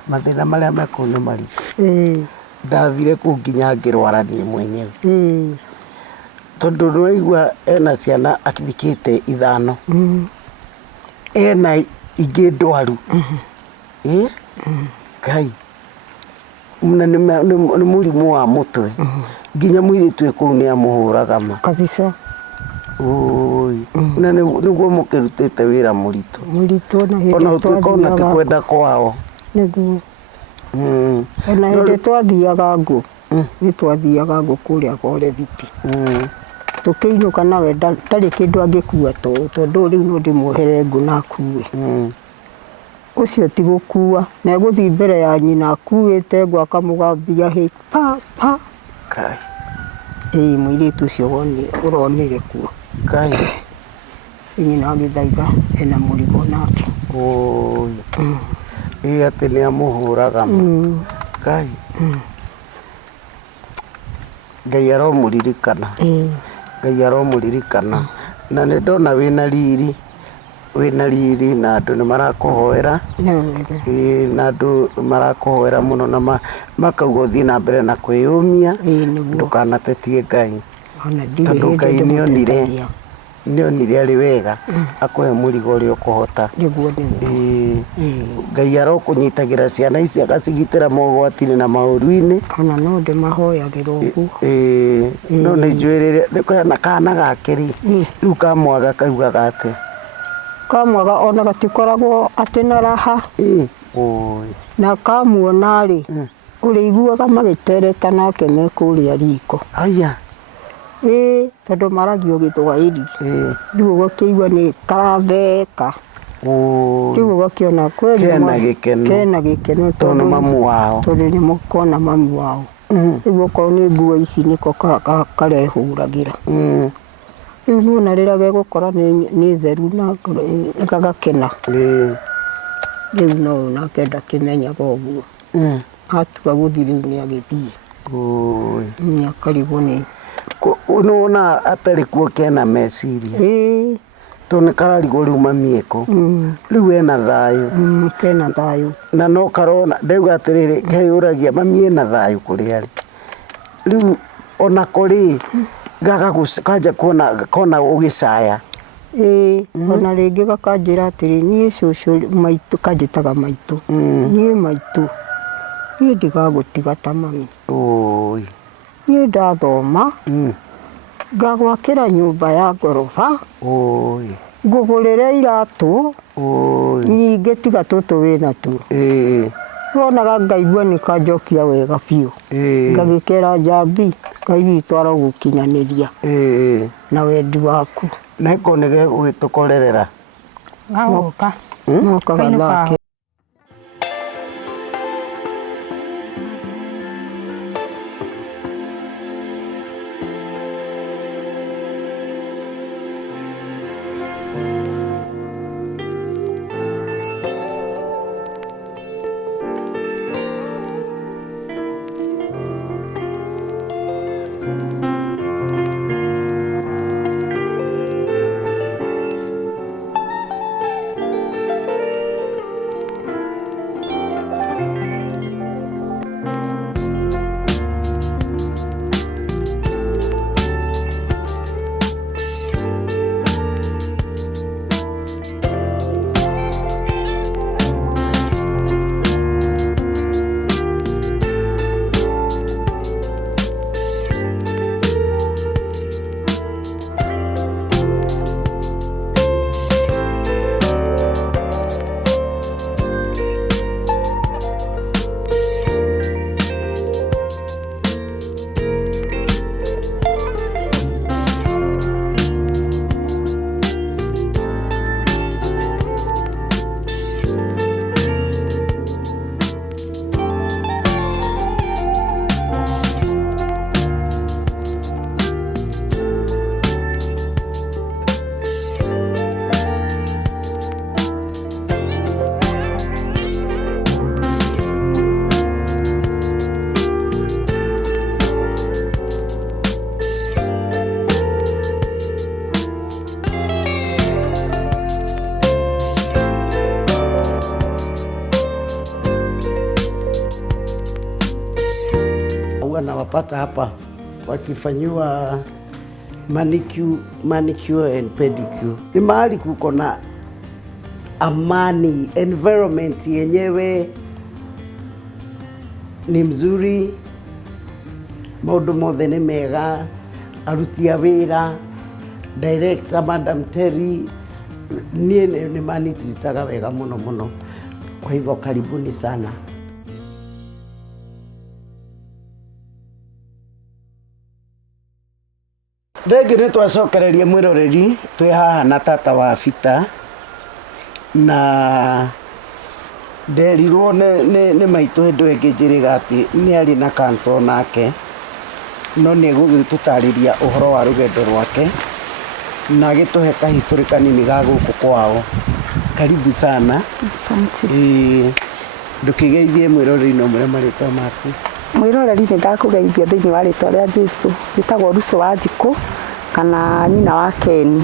mathĩna marĩa mekũu nĩ maritũ ndathire kũu nginya ngĩrwara niĩ mwenyewe tondũ nĩwaigua ena ciana athikĩte 5 ena ingĩ ndwaru Ngai na nĩ mũrimũ wa mũtwe nginya mũirĩtu kũu nĩ amũhũraga ma kabisa na nĩguo mũkĩrutĩte wĩra mũritũ ona ũtuĩka ona tikwenda kwao nĩguo ona hĩndĩ twathiaga ngũ nĩ twathiaga ngũ kũrĩa Gorethiti tũkĩinũka nawe ndarĩ kĩndũ angĩkua tondũ rĩu no ndĩmuohere ngũ na akue ũcio ti gũkua na egũthiĩ mbere ya nyina akuĩte ngũ akamũgambia pa Kai mũirĩtu ũcio ũronire kuo Kai nyina Gĩthaiga ena mũrigo nake atĩ nĩ amũhũraga Ngai Ngai aromũririkana Ngai aromũririkana na nĩ ndona wĩna riri na andũ nĩ marakũhoera na andũ marakũhoera mũno na makauga ũthiĩ na mbere na kwĩyũmia ndũkanatetie Ngai tondũ Ngai nĩonire arĩ wega akũhe mũrigo ũrĩa ũkũhota Ngai arokũnyitagĩra ciana ici agacigitĩra mogwati-inĩ na maũru-inĩ ona no ndĩmahoyagĩra ũguo no nĩ njũĩrĩre na kana gake rĩ rĩu kamwaga kaugaga atĩa kamwaga ona gatikoragwo atĩ na raha na kamuona rĩ ũrĩiguaga magĩtereta nake me kũrĩa riko tondũ maragio Gĩthwaĩri rĩu ũgakĩigua nĩ karatheka rĩu ũgakĩona kweli kena gĩkeno tondũ mamu wao tondũ nĩ mũkona mamu wao rĩu okorwo nĩ nguo ici nĩko karehũragĩra rĩu nĩwona rĩrĩa gegũkora nĩ theru na gagakena rĩu no nake ndakĩmenyaga ũguo atua gũthiĩ rĩu nĩ agĩthiĩ nĩ akarigwo nĩ nĩwona atarĩ kuo kena meciria tondũ nĩ kararigwo rĩu mamieko rĩu ena thayũ kena thayũ na no karona ndauga atĩrĩrĩ keyũragia mami ena thayũ kũrĩa rĩ rĩu ona kũrĩ kanja kona ũgĩcaya ona rĩngĩ gakanjĩra atĩrĩ niĩ cũcũ maitũ kanjĩtaga maitũ niĩ maitũ niĩ ndigagũtiga ta mami niĩ ndathoma ngagwakĩra nyũmba ya ngoroba ngũgũrĩre iratũ nyingĩ tiga tũtũ wĩna tuo wonaga ngaigua nĩ kanjokia wega biũ ngagĩkera Njambi Ngai witũ arogũkinyanĩria na wendi waku na ĩko nĩ gegũgĩtũkorerera Gagoka nokaga thake kuwapata hapa wakifanyiwa manicure and pedicure. Ni mahali kuko na amani, environment yenyewe ni mzuri, maundu mothe ni mega, aruti a wĩra, director Madam Terry, niĩ nĩ manitiritaga wega mũno mũno. Kwa hivyo karibuni sana. Thengi nĩ twacokererie mwĩroreri twĩ haha na tata wa Bita, na nderirwo nĩ maitũ hĩndĩ ĩngĩ njĩrĩga atĩ nĩ arĩ na cancer nake, no nĩ egũgĩtũtarĩria ũhoro wa rũgendo rwake na agĩtũhe kahistory kanini ga gũkũ kwao. Karibu sana. Asante. Ndũkĩgeithie mwĩroreri-inĩ ũmũre marĩtwa maku. Mwĩroreri nĩ ndakũgeithia thĩinĩ wa rĩtwa rĩa Jesũ. Njĩtagwo Lucy wa Njikũ kana nyina wa Keni,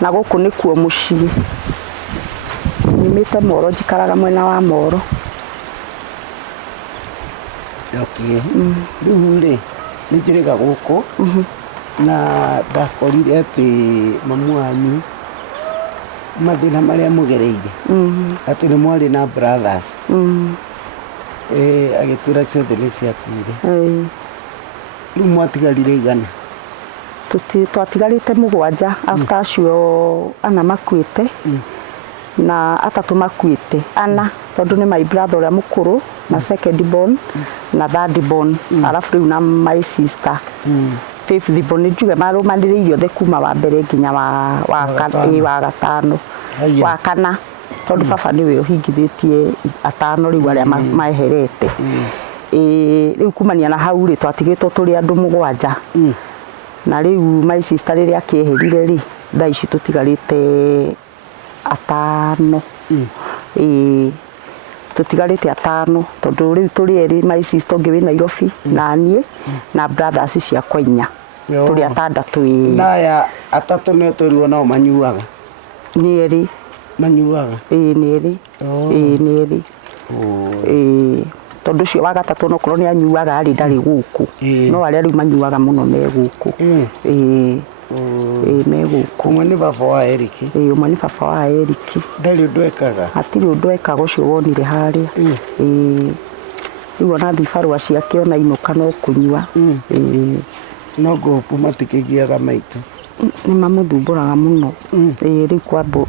na gũkũ nĩkuo mũciĩ. Nyumĩte Moro, njikaraga mwena wa Moro. Okay. Rĩu rĩ nĩ njĩrĩga gũkũ na ndakorire atĩ mamu wanyu mathĩna marĩa mũgereire atĩ nĩ mwarĩ na brothers agĩtwĩra ciothe nĩ ciakuire. Rĩu mwatigarire igana? Twatigarĩte mũgwanja after acio ana makuĩte na atatũ makuĩte. Ana tondũ nĩ my brother ũrĩa mũkũrũ na second born na third born, alafu rĩu na my sister fifth born. Njuge marũmanĩrĩirie othe kuma wa mbere nginya wa gatano wa kana, tondũ baba nĩwe ũhingithĩtie atano rĩu arĩa maeherete. Rĩu kumania na hau rĩ twatigĩtwo tũrĩ andũ mũgwanja, na rĩu my sister rĩrĩa akĩeherire rĩ thaa ici tũtigarĩte atano. Tũtigarĩte atano tondũ rĩu tũrĩ erĩ, my sister ũngĩ wĩ Nairobi na niĩ na brothers ciakwa 4 tũrĩ atandatũ. Na aya atatũ nĩ tũrirwo nao manyuaga? Nĩ erĩ manyuaga? Nĩ erĩ. Nĩ erĩ. Tondũ ũcio wa gatatũ no korwo nĩ anyuaga arĩ ndarĩ gũkũ, no arĩa rĩu manyuaga mũno me gũkũ. Me gũkũ. Ũmwe nĩ baba wa Eric? Ũmwe nĩ baba wa Eric. Ndarĩ ũndũ ekaga? Hatirĩ ũndũ ekaga ũcio wonire harĩa. Rĩu ona thibarũa ciake ona inũka no kũnyua. No ngũkũ matikĩgiaga maitũ? Nĩ mamũthumbũraga mũno. Rĩu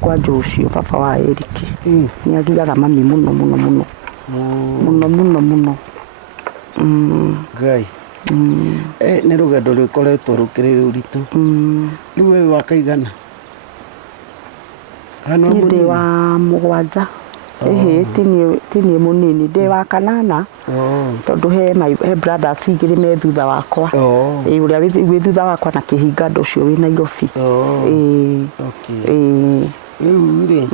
kwa Jocio baba wa Eric nĩ agiaga mami mũno mũno mũno mũno mũno mũno. Ngai. Nĩ rũgendo rũkoretwo rũkĩrĩ rũritũ. Rĩu wĩ wa kaigana? Ndĩ wa mũgwanja. Ti niĩ mũnini, ndĩ wa kanana tondũ he brothers igĩrĩ me thutha wakwa. Ũrĩa wĩ thutha wakwa na kĩhinga ndũ ũcio wĩ Nairobi. Rĩu rĩ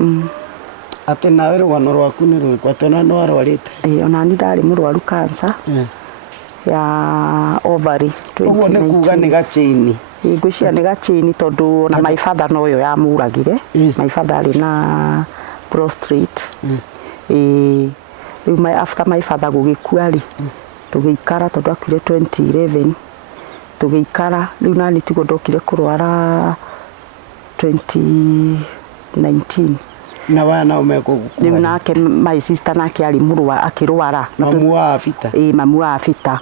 atĩ nawe rũgano rwaku nĩ rũrĩkũ? Atĩ ona nĩ warwarĩte? Ona niĩ ndarĩ mũrwaru cancer ya ovary 2019. Ũguo nĩ kuga nĩ gachaini? Ngwĩciria nĩ gachaini tondũ ona my father no yo yamũragire. My father arĩ na prostrate. Rĩu after my father gũgĩkua rĩ tũgĩikara tondũ akuire 2011, tũgĩikara rĩu nani tigo ndokire kũrwara 2019. Na wana ũmeko gũkua? Rĩu nake my sister nake arĩ akĩrwara. Mamu wa Bita? Mamu wa Bita.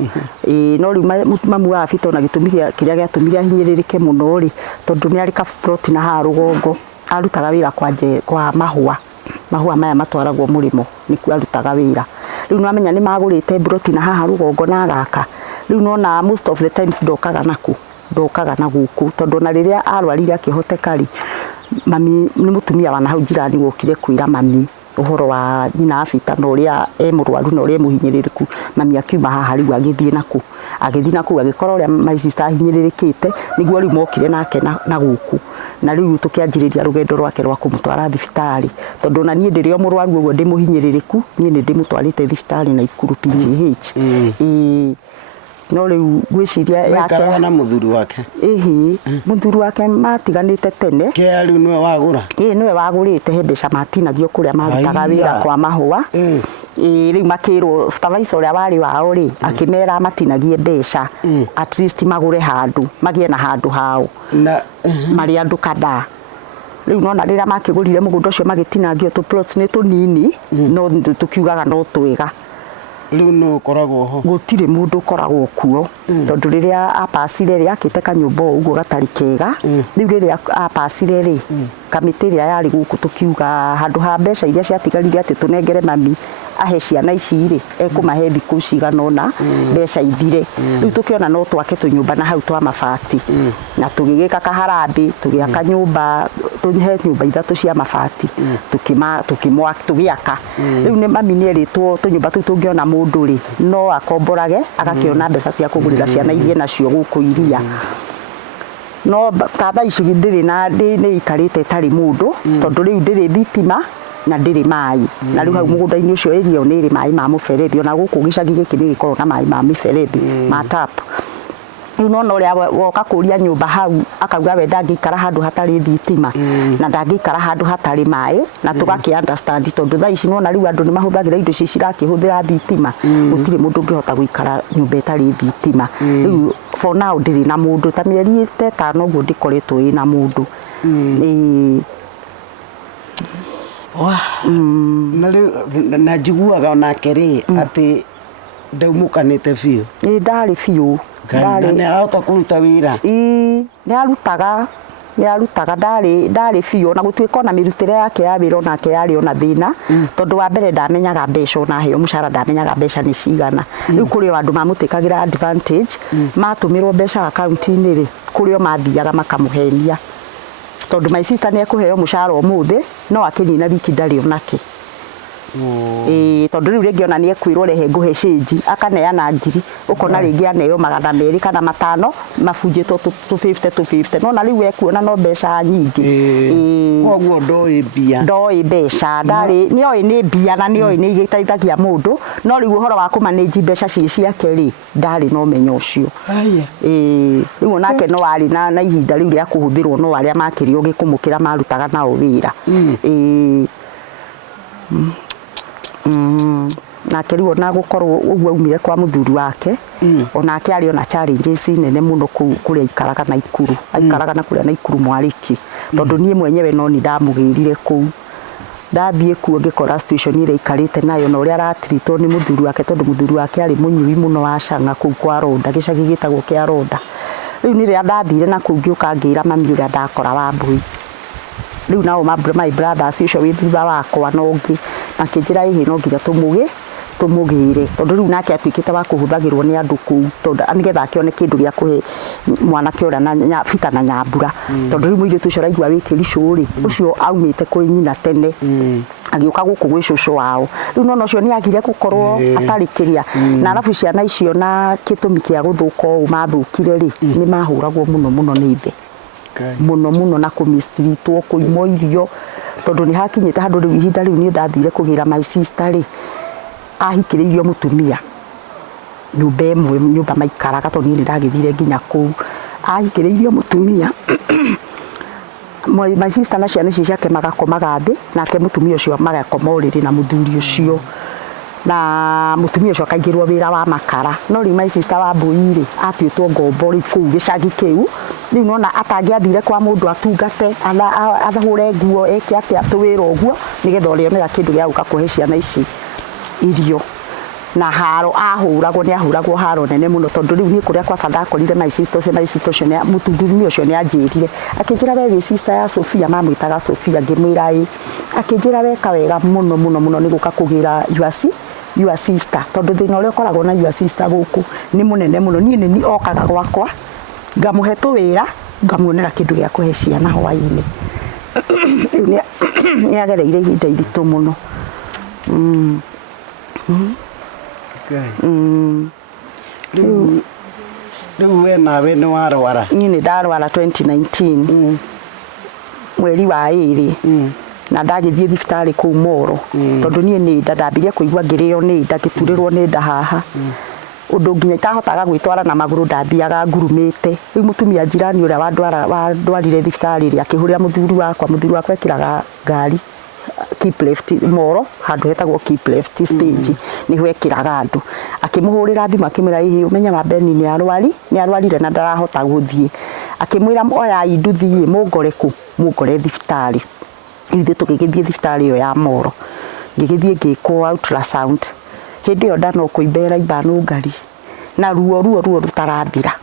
No rĩu mamu wa Bita ona gĩtũmi kĩrĩa gĩatũmire ahinyĩrĩrĩke mũno rĩ tondũ nĩ arĩ kabuproti na haha rũgongo, arutaga wĩra kwa mahũa maya matwaragwo mũrĩmo, nĩkuo arutaga wĩra. Rĩu nĩwamenya nĩ magũrĩte broti na haha rũgongo na gaka, rĩu nona most of the times ndokaga na gũkũ tondũ na rĩrĩa arwarire akĩhoteka rĩ mami nĩ mũtumia wa na hau njirani wokire kwĩra mami ũhoro wa nyina Bita na ũrĩa mũrwaru na ũrĩa mũhinyĩrĩrĩku. Mami akiuma haha rĩu agĩthiĩ nakũ agĩkora ũrĩa my sister ahinyĩrĩrĩkĩte, nĩguo rĩu mokire nake na gũkũ, na rĩu tũkĩanjĩrĩria rũgendo rwake rwa kũmũtwara thibitarĩ tondũ na niĩ ndĩrĩ o mũrwaru ũguo ndĩ mũhinyĩrĩrĩku, niĩ nĩ ndĩmũtwarĩte thibitarĩ na Ikuru PGH. No rĩu ngwĩciria yake waikaraga na mũthuri wake? Mũthuri wake matiganĩte tene. Kĩa rĩu nĩwe wagũra? Nĩwe wagũrĩte he mbeca matinagio kũrĩa marutaga wĩra kwa mahũa. Rĩu makĩrwo supervisor ũrĩa warĩ wao rĩ akĩmera matinagie mbeca at least magũre handũ magĩe na handũ hao na marĩ andũ kada. Rĩu nona rĩrĩa makĩgũrire mũgũnda ũcio magĩtinangio tũ plots nĩ tũnini no tũkiugaga no twega. Rĩu no koragwo ho Gũtirĩ mũndũ ũkoragwo kuo tondũ rĩrĩa apacire rĩ akĩte kanyũmba ũguo gatarĩ kega. Rĩu rĩrĩa apacire rĩ kamĩtĩ ĩrĩa yarĩ gũkũ tũkiuga handũ ha mbeca iria ciatigarire atĩ tũnengere mami ahe ciana ici rĩ ekũmahe thikũ cigana ũna mbeca ithire. Rĩu tũkĩona no twake tũnyũmba na hau twa mabati na tũgĩgĩka kaharambĩ tũgĩaka nyũmba tũhe nyũmba 3 cia mabati tũgĩaka. Rĩu nĩ mami nĩerĩtwo tũnyũmba tũu tũngĩona mũndũ rĩ no akomborage agakĩona mbeca cia kũgũrĩra ciana irie nacio gũkũ iria. No tata ici ndĩrĩ na nĩ ikarĩte tarĩ mũndũ tondũ rĩu ndĩrĩ thitima na ndĩrĩ maĩ na rĩu hau mũgũnda-inĩ ũcio area nĩ ĩrĩ maĩ ma mũberethi ona gũkũ gĩcagi gĩkĩ nĩ gĩkoragwo na maĩ ma mĩberethi ma tap. Rĩu nona ũrĩa woka kũria nyũmba hau akauga we ndangĩikara handũ hatarĩ thitima na ndangĩikara handũ hatarĩ maĩ na tũgakĩ understand tondũ thaa ici nona rĩu andũ nĩ mahũthagĩra indo ici cirakĩhũthĩra thitima gũtirĩ mũndũ ũngĩhota gũikara nyũmba ĩtarĩ thitima. Rĩu for now ndĩrĩ na mũndũ ta mĩeri 5 ũguo ndĩkoretwo ĩna mũndũ. Na rĩu na njiguaga onake rĩ atĩ ndaumũkanĩte biũ. Ndarĩ biũ nĩ arahota kũruta wĩra. Nĩ arutaga ndarĩ biũ na gũtuĩka ona mĩrutĩre yake ya wĩra onake yarĩ ona thĩna tondũ wa mbere ndamenyaga mbeca ona heo mũcara ndamenyaga mbeca nĩ cigana. Rĩu kũrĩ andũ mamũtĩkagĩra advantage matũmĩrwo mbeca akaunti-inĩ rĩ kũrĩ o mathiaga makamũhenia tondũ my sister nĩ ekũheo mũcara ũmũthĩ no akĩnina wiki ndarĩ onake. Tondũ rĩu rĩngĩ ona nĩ ekwĩrwo rehe ngũhe change akaneana ngiri ũkona rĩngĩ aneo 200 kana 500 mabunjĩtwo 250 no na rĩu ekuona no mbeca nyingĩ. Koguo ndoĩ mbia ndoĩ mbeca ndarĩ nĩoĩ nĩ mbia na nĩoĩ nĩ igĩteithagia mũndũ no rĩu ũhoro wa kũmanage mbeca ciake rĩ ndarĩ no menyo ũcio. Rĩu onake no arĩ na ihinda rĩu rĩa kũhũthĩrwo no arĩa makĩrĩ ũgĩ kũmũkĩra marutaga nao wĩra. Nake rĩu ona gũkorwo ũguo aumire kwa mũthuri wake onake arĩ ona challenges nene mũno kũrĩa aikaraga na Ikuru aikaraga na kũrĩa na Ikuru Mwariki tondũ niĩ mwenyewe no nĩ ndamũgĩrire kũu ndathiĩ kuo ngĩkora situation ĩrĩa aikarĩte nayo na ũrĩa aratirĩtwo nĩ mũthuri wake tondũ mũthuri wake arĩ mũnyui mũno wa canga kũu kwa Ronda gĩcagi gĩtagwo kĩa Ronda. Rĩu nĩ rĩrĩa ndathire na kũu ngĩũka ngĩra mami ũrĩa ndakora Wambui. Rĩu nao my brothers ũcio wĩ thutha wakwa no ũngĩ makĩnjĩra ĩhĩ no nginya tũmũgĩre tondũ rĩu nake atuĩkĩte wa kũhũthagĩrwo nĩ andũ kũu tondũ nĩgetha akĩone kĩndũ gĩa kũhe mwanake ũrĩa na Bita na Nyambura tondũ rĩu mũirĩtu ũcio araigua wĩ Kĩricũ rĩ ũcio aumĩte kũrĩ nyina tene agĩũka gũkũ gwĩ cũcũ wao. Rĩu nona ũcio nĩ agire gũkorwo atarĩ kĩrĩa na arabu ciana icio na gĩtũmi kĩa gũthũka ũũ mathũkire rĩ nĩ mahũragwo mũno nĩ ithe mũno na kũmistritwo kũimwo irio tondũ nĩ hakinyĩte handũ rĩu ihinda rĩu niĩ ndathire kũgĩra my sister rĩ ahikĩrĩirio mũtumia nyũmba ĩmwe nyũmba maikaraga tondũ niĩ ndagĩthire nginya kũu ahikĩrĩirio mũtumia my sister na ciana icio ciake magakomaga thĩ nake mũtumia ũcio magakoma ũrĩrĩ na mũthuri ũcio na mũtumia ũcio akaingĩrwo wĩra wa makara no rĩu my sister Wambui rĩ atuĩtwo ngombo rĩ kũu gĩcagi kĩu. Rĩu nona atangĩathire kwa mũndũ atungate athahũre nguo eke atĩa tũwĩra ũguo nĩgetha ũrĩonera kĩndũ gĩa gũka kũhe ciana ici irio na haro ahũragwo nĩ ahũragwo haro nene mũno tondũ rĩu niĩ kũrĩa kwa ndakorire my sister ũcio mũtumia ũcio nĩ anjĩrire akĩnjĩra we wĩ sister ya Sofia mamwĩtaga Sofia ngĩmwĩra ĩ akĩnjĩra weka wega mũno nĩ gũka kũgĩra your sister tondũ thĩna ũrĩa ũkoragwo na your sister gũkũ nĩ mũnene mũno niĩ nĩ okaga gwakwa ngamũhe tũwĩra ngamuonera kĩndũ gĩa kũhe ciana hwaĩ-inĩ. Rĩu nĩ agereire ihinda iritũ mũno. Rĩu we nawe nĩ warwara? Niĩ nĩ ndarwara 2019 mweri wa 2 na ndagĩthiĩ thibitarĩ kũu Moro tondũ niĩ nĩ nda ndambirie kũigua ngĩrĩo nĩ nda ngĩturĩrwo nĩ nda haha ũndũ nginya itahotaga gwĩtwara na magũrũ ndambiaga ngurumĩte. Rĩu mũtumia njirani ũrĩa wandwarire thibitarĩ rĩ akĩhũrĩra mũthuri wakwa ekĩraga ngari keep left moro handu hetagwo keep left stage niho ekiraga andu akimuhurira thimu akimira ihi umenya mabeni ni arwarire na ndarahota guthie akimwira oya induthi mungoreku mungore thibitari ithe tukigithie thibitari yo ya moro ngigithie ngiko ultrasound hindi yo ndano kuimbera iba Nungari na ruo rutarambira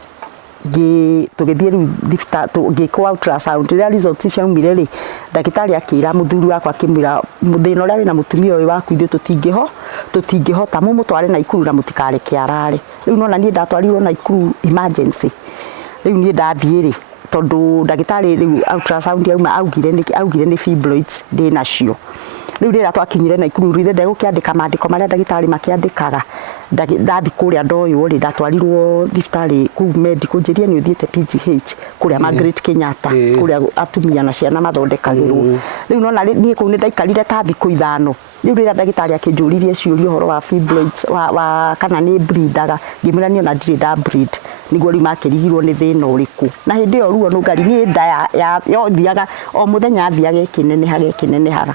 tugithie thibitari ngiko ultrasound ria results ciaumire ri ndagitari akira muthuri wakwa akimwira muthina uria wina mutumia uyu waku ithe tutingihota mumutware na ikuru na mutikare kiarare riu nona nie ndatwarirwo na ikuru emergency riu nie ndathie ri tondu ndagitari riu ultrasound yauma augire ni fibroids ndina cio riu rira twakinyire na ikuru rithe ndegũkiandĩka mandĩko marĩa ndagitari makiandĩkaga ndathi kũrĩa ndoywo ri ndatwarirwo thibitari kuu medical njirie ni uthiĩte PGH kũrĩa Margaret Kenyatta kũrĩa atumia na ciana mathondekagĩrwo riu nona niĩ kũu nĩ ndaikarire ta thikũ ithano riu rira ndagitari akĩnjũririe ciũria ũhoro wa fibroids wa kana nĩ breedaga ngĩmwĩra niĩ ona ndirĩ nda breed niguo riu makĩrigirwo nĩ thĩna ũrĩkũ na hĩndĩ ĩyo ruo Nungari niĩ nda yothiaga o mũthenya athiaga ĩkĩnenehaga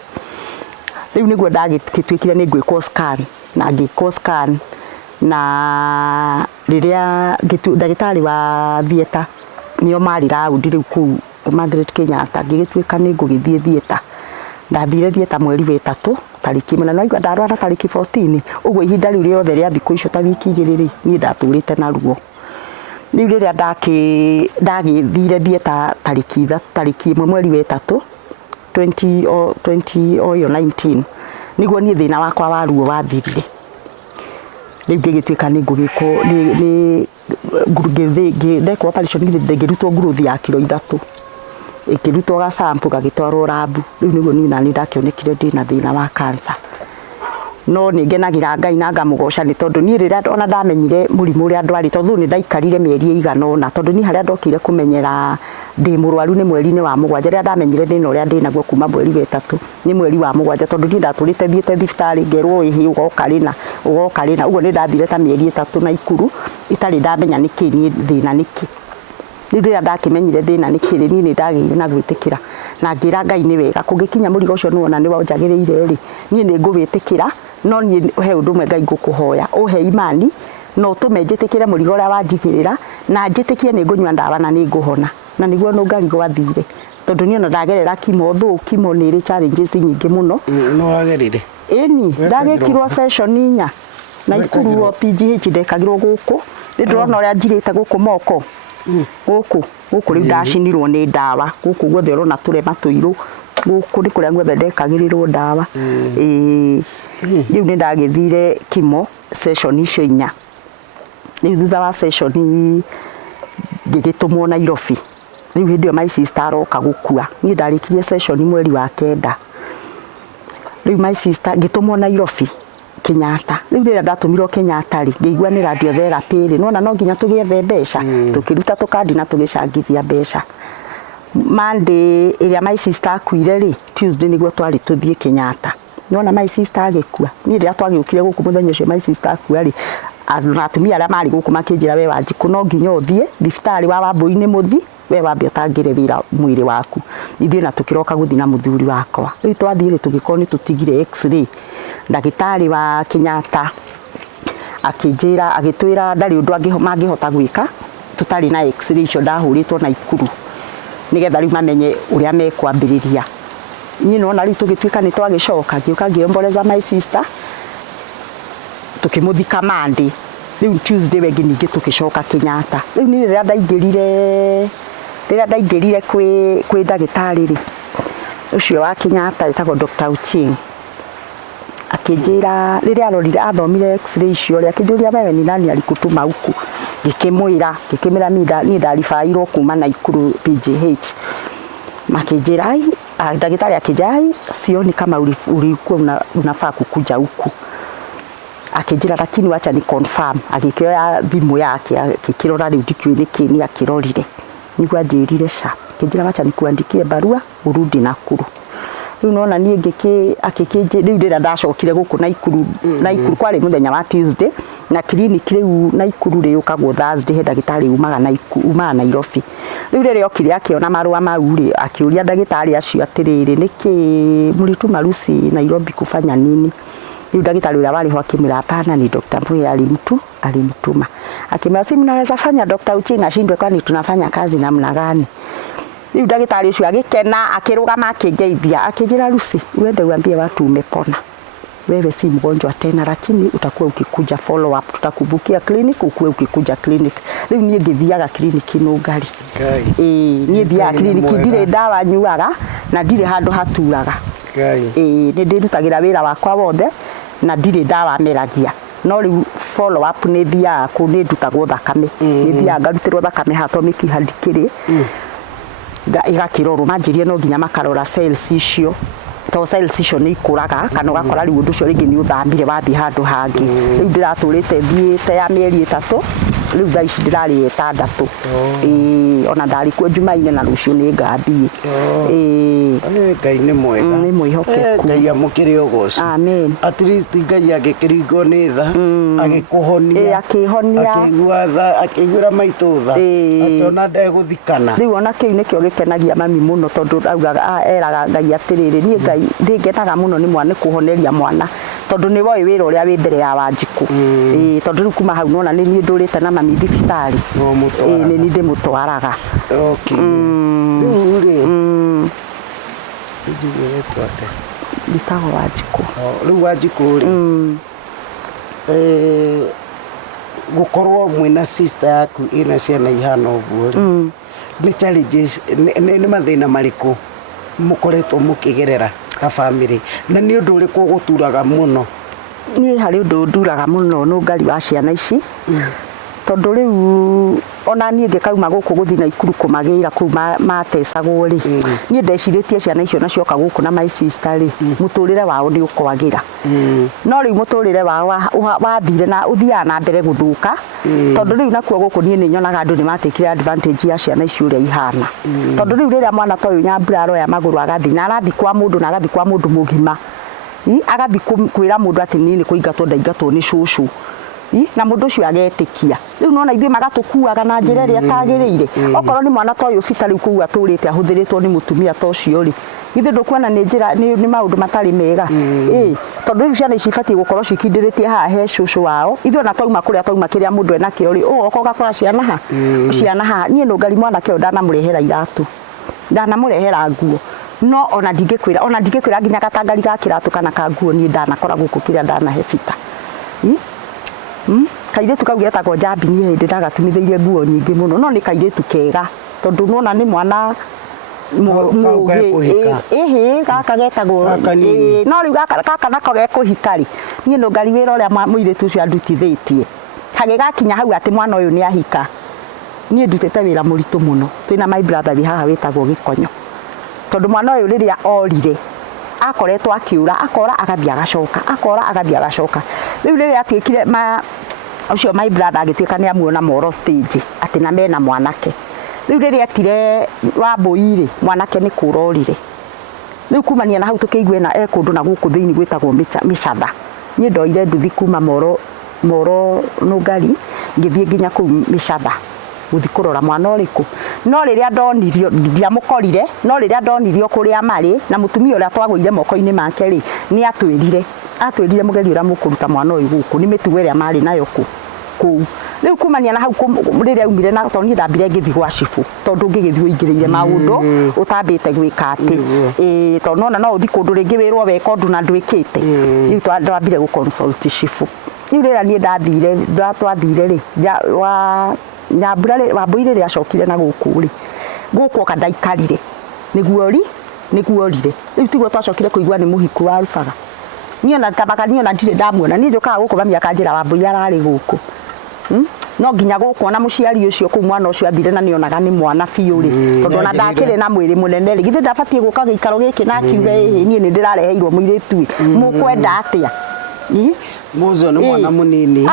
riu niguo ndagĩtuĩkire nĩ ngwĩkwo scan na ngĩkwo scan na riria ndagitari wa theater nio mari raundi riu kuu Margaret Kenyatta ngĩgĩtuĩka nĩ ngũgĩthie theater ndathire theater mweri wa 3 tariki na naigua ndarwara tariki 14 ũguo ihinda riu riothe ria thikũ icio ta wiki igĩrĩ ri niĩ ndatũrĩte na ruo riu riria ndagĩthire theater tariki 1 mweri wa 3 2019 niguo niĩ thĩna wakwa wa ruo wathirire riu ngĩgĩtuĩka nĩ ngũgĩkwo ndekwo operation ngĩrutwo nguruthi ya kilo 3 ikĩrutwo ga sample gagĩtwarwo lab riu niguo niĩ nani ndakĩonekire ndĩna thĩna wa cancer no nĩ ngenagĩra Ngai na ngamũgoca nĩ tondũ niĩ rĩrĩa ona ndamenyire mũrimũ ũrĩa ndwarĩ tondũ nĩ ndaikarire mĩeri ĩigana ũna tondũ niĩ harĩa ndokire kũmenyera ndĩ mũrwaru nĩ mweri-inĩ wa 7 rĩrĩa ndamenyire thĩna ũrĩa ndĩ naguo kuma mweri wa 3 nĩ mweri wa 7 tondũ niĩ ndatũrĩte thiĩte thibitarĩ ngerwo ĩhĩ ũgoka rĩna ũguo nĩ ndathire ta mĩeri 3 na ikuru itarĩ ndamenya nĩkĩ niĩ thĩna nĩkĩ rĩu rĩrĩa ndakĩmenyire thĩna nĩkĩ niĩ nĩ ndagĩire na gwĩtĩkĩra na ngĩra Ngai nĩ wega kũngĩkinya mũrigo ũcio nĩwona nĩ wanjagĩrĩire rĩ niĩ nĩ ngũwĩtĩkĩra no niĩ he ũndũ ũmwe Ngai ngũkũhoya ũhe imani no ũtũme njĩtĩkĩre mũrigo ũrĩa wanjigĩrĩra na njĩtĩkie nĩ ngũnyua ndawa na nĩ ngũhona na nĩguo Nungari gwathire tondũ niĩ ona ndagerera kimo kimo nĩ ĩrĩ challenges nyingĩ mũno no wagerire ĩni ndagĩkirwo session 4 na ikuru PGH ndekagĩrwo gũkũ nĩ ndĩrona ũrĩa njirĩte gũkũ moko gũkũ rĩu ndacinirwo nĩ ndawa gũkũ guothe ũrona tũrema tũirũ gũkũ nĩ kũrĩa guothe ndekagĩrĩrwo ndawa rĩu nĩ ndagĩthire kimo session icio 4 rĩu thutha wa session ngĩgĩtũmwo Nairobi rĩu hĩndĩ ĩyo my sister aroka gũkua niĩ ndarĩkirie session mweri wa 9 rĩu my sister ngĩtũmwo Nairobi Kenyatta rĩu rĩrĩa ndatũmirwo Kenyatta rĩ ngĩigua nĩ radiotherapy rĩ nona no nginya tũgĩethe mbeca tũkĩruta tũkandi na tũgĩcangithia mbeca Monday ĩrĩa my sister akuire rĩ Tuesday nĩguo twarĩ tũthiĩ Kenyatta nona my sister agĩkua niĩ rĩrĩa twagĩũkire gũkũ mũthenya ũcio my sister akua rĩ atumia arĩa marĩ gũkũ makĩnjĩra we Wanjikũ no nginya ũthiĩ thibitarĩ wa Wambũi-inĩ mũthi we wambe ũtangĩre wĩra mwĩrĩ waku ithuĩ na tũkĩroka gũthi na mũthuri wakwa rĩu twathiĩ tũgĩkorwo nĩ tũtigire x-ray ndagĩtarĩ wa Kenyatta akĩnjĩra agĩtwĩra ndarĩ ũndũ mangĩhota gwĩka tũtarĩ na x-ray icio ndahũrĩtwo na ikuru nĩgetha rĩu mamenye ũrĩa mekwambĩrĩria niĩ nona rĩu tũgĩtuĩka nĩ twagĩcoka ngĩũka ngĩomboleza my sister tukĩmũthika Monday rĩu Tuesday wengi ningĩ tũkĩcoka Kenyatta rĩu niĩ rĩrĩa ndaingĩrire kwĩ ndagĩtarĩ rĩ ũcio wa Kenyatta etagwo Dr. Uching akĩnjĩra rĩrĩa arorire athomire x-ray icio rĩ akĩnjũria wewe ni nani alikutuma huku ngĩkĩmwĩra niĩ ndaribairwo kuma na ikuru PGH makĩnjĩra ndagĩtarĩ akĩnjĩra sioni kama ulikuwa unafaa kukuja huku akĩnjĩra lakini wacha ni confirm agĩkĩoya thimũ yake akĩrora rĩu ndikiũĩ nĩkĩ nĩ akĩrorire nĩguo anjĩrire akĩnjĩra wacha nikuandikie barua urudi Nakuru riu nona nie akikije riu ndira ndacokire guku Naikuru Naikuru kwari muthenya wa Tuesday na clinic riu Naikuru ri ukagwo Thursday he ndagitari umaga Nairobi riu riri okire akiona marua mau ri akiuria ndagitari acio atiriri niki Muritu Marusi Nairobi kufanya nini riu ndagitari uria wari ho akimira hapana ni Dr. Mbuya alimtuma akimwambia si mnaweza fanya Dr. Uchinga shindwe kwani tunafanya kazi namna gani riu ndagitari ucio agikena akirugama akingeithia akinjira Lucy uende uambie watu umepona wewe si mgonjwa tena lakini utakuwa ukikuja follow up tutakubukia clinic ukue ukikuja clinic riu nie ngithiaga clinic Nungari nie thiaga clinic ndire dawa nyuaga na ndire handu haturaga ni ndirutagira wira wakwa wothe na ndire dawa meragia no riu follow up ni thiaga ku ni ndutagwo thakame ni thiaga ngarutirwo thakame hatomiki handikiri igakirorwo manjirie no nginya makarora cells icio to cells icio ni ikuraga kana ugakora riu undu ucio ringi ni uthambire wathi handu hangi riu ndiraturite thiite ya mieri 3 riu thaa ici ndirari 6 ona ndari kuo Jumaine na rucio ni ngathie Ngai ni mwega ni mwihokeku Ngai amukire ugoci amen at least Ngai agikiringo ni tha agikuhonia akihonia akigua tha akigura maitu tha atona ndeguthikana riu ona kiu nikio gikenagia mami muno tondu augaga eraga Ngai atiriri ni Ngai ndingenaga muno ni mwana kuhoneria mwana tondu ni woi wira uria wi mbere ya Wanjiku tondu kuma hau nona ni ndurite na mami thibitari ni ni ndimutwaraga okay riu ri nditago Wanjiku riu Wanjiku ri gukorwo mwina sister yaku ina ciana ihana uguo ri ni challenges ni mathina mariku mukoretwo mukigerera ka family na ni undu uriku guturaga muno ni hari undu nduraga muno Nungari wa ciana ici tondu riu ona nie ngikauma guku guthi Naikuru kumagira ku matesagwo ri nie ndeciritie ciana icio nacioka guku na my sister ri muturire wao ni ukwagira no riu muturire wao wathire na uthia na mbere guthuka tondu riu nakuo guku nie ni nyonaga andu ni matikire advantage ya ciana icio ria ihana tondu riu riria mwana toyo nyambura roya maguru agathi na arathi kwa mundu na agathi kwa mundu mugima agathi kwira mundu ati nini kuingatwo ndaingatwo ni cucu na mundu ucio agetikia riu nona ithuĩ magatukuaga na njĩra ĩrĩa tagĩrĩire okorwo ni mwana toyo bita riu kuga turite ahuthiritwo ni mutumia tocio ri ithe ndukuona ni njĩra ni maundu matari mega tondu riu ciana ici ibatie gukorwo cikindiritie haha he cucu wao ithuĩ na twauma kuria twauma kiria mundu ena kĩo ri oka gakora ciana ha nie Nungari mwana kĩo ndanamurehera iratu ndanamurehera nguo no ona ndingikwira nginya gatangari ga kiratu kana ka nguo ni ndanakora guku kiria ndanahe bita kairetu kau getagwo Jambi ni hindi ndagatumithĩirie nguo nyingĩ muno no ni kairetu kega tondu nona ni mwana gaka getagwo no riu gaka nako gekuhikari nie Nungari wira uria muiretu ucio andutithitie hagigakinya hau ati mwana uyu ni ahika nie ndutete wira muritu muno twina my brother wi haha witagwo Gikonyo tondu mwana uyu riria orire akoretwo akiura akora agathia agacoka riu riria atuikire ucio my brother agituika ni amuona moro stage ati na mena mwanake riu riria atire Wambui mwanake ni kurorire riu kumania na hau tukiigwe na ekundu na guku thiini gwitagwo micatha ni ndoire nduthi kuma moro Nungari ngithie nginya ku micatha guthi kurora mwana uriku no riria ndonirio ndiamukorire no riria ndonirio kuria mari na mutumia uria twagwire moko-ini make ri ni atwirire mugeri uria mukuruta mwana uyu guku ni mitugo iria mari nayo ku riu kumania na hau riria umire na toni ndambire ngithi gwa cifu tondu ngigithio ingiriire maundu utambite gwika ati tondu ona no uthi kundu ringi wirwo weka undu na ndwikite riu twambire gu consult cifu riu riria nie twathire ri nyambura Wambui riria acokire na guku ri guku oka ndaikarire niguo rire riu tiguo twacokire kuigua ni muhiku wa rubaga niona tabaka niona ndire ndamuona ni njokaga guku mami akanjira Wambui arari guku no nginya gukuona muciari ucio ku mwana ucio athire na nionaga ni mwana biu ri tondu na ndakire na mwiri munene ri githe ndabatie guka gikaro giki na kiuge nie ni ndirareheirwo muiretu mukwenda atia muzo ni mwana munini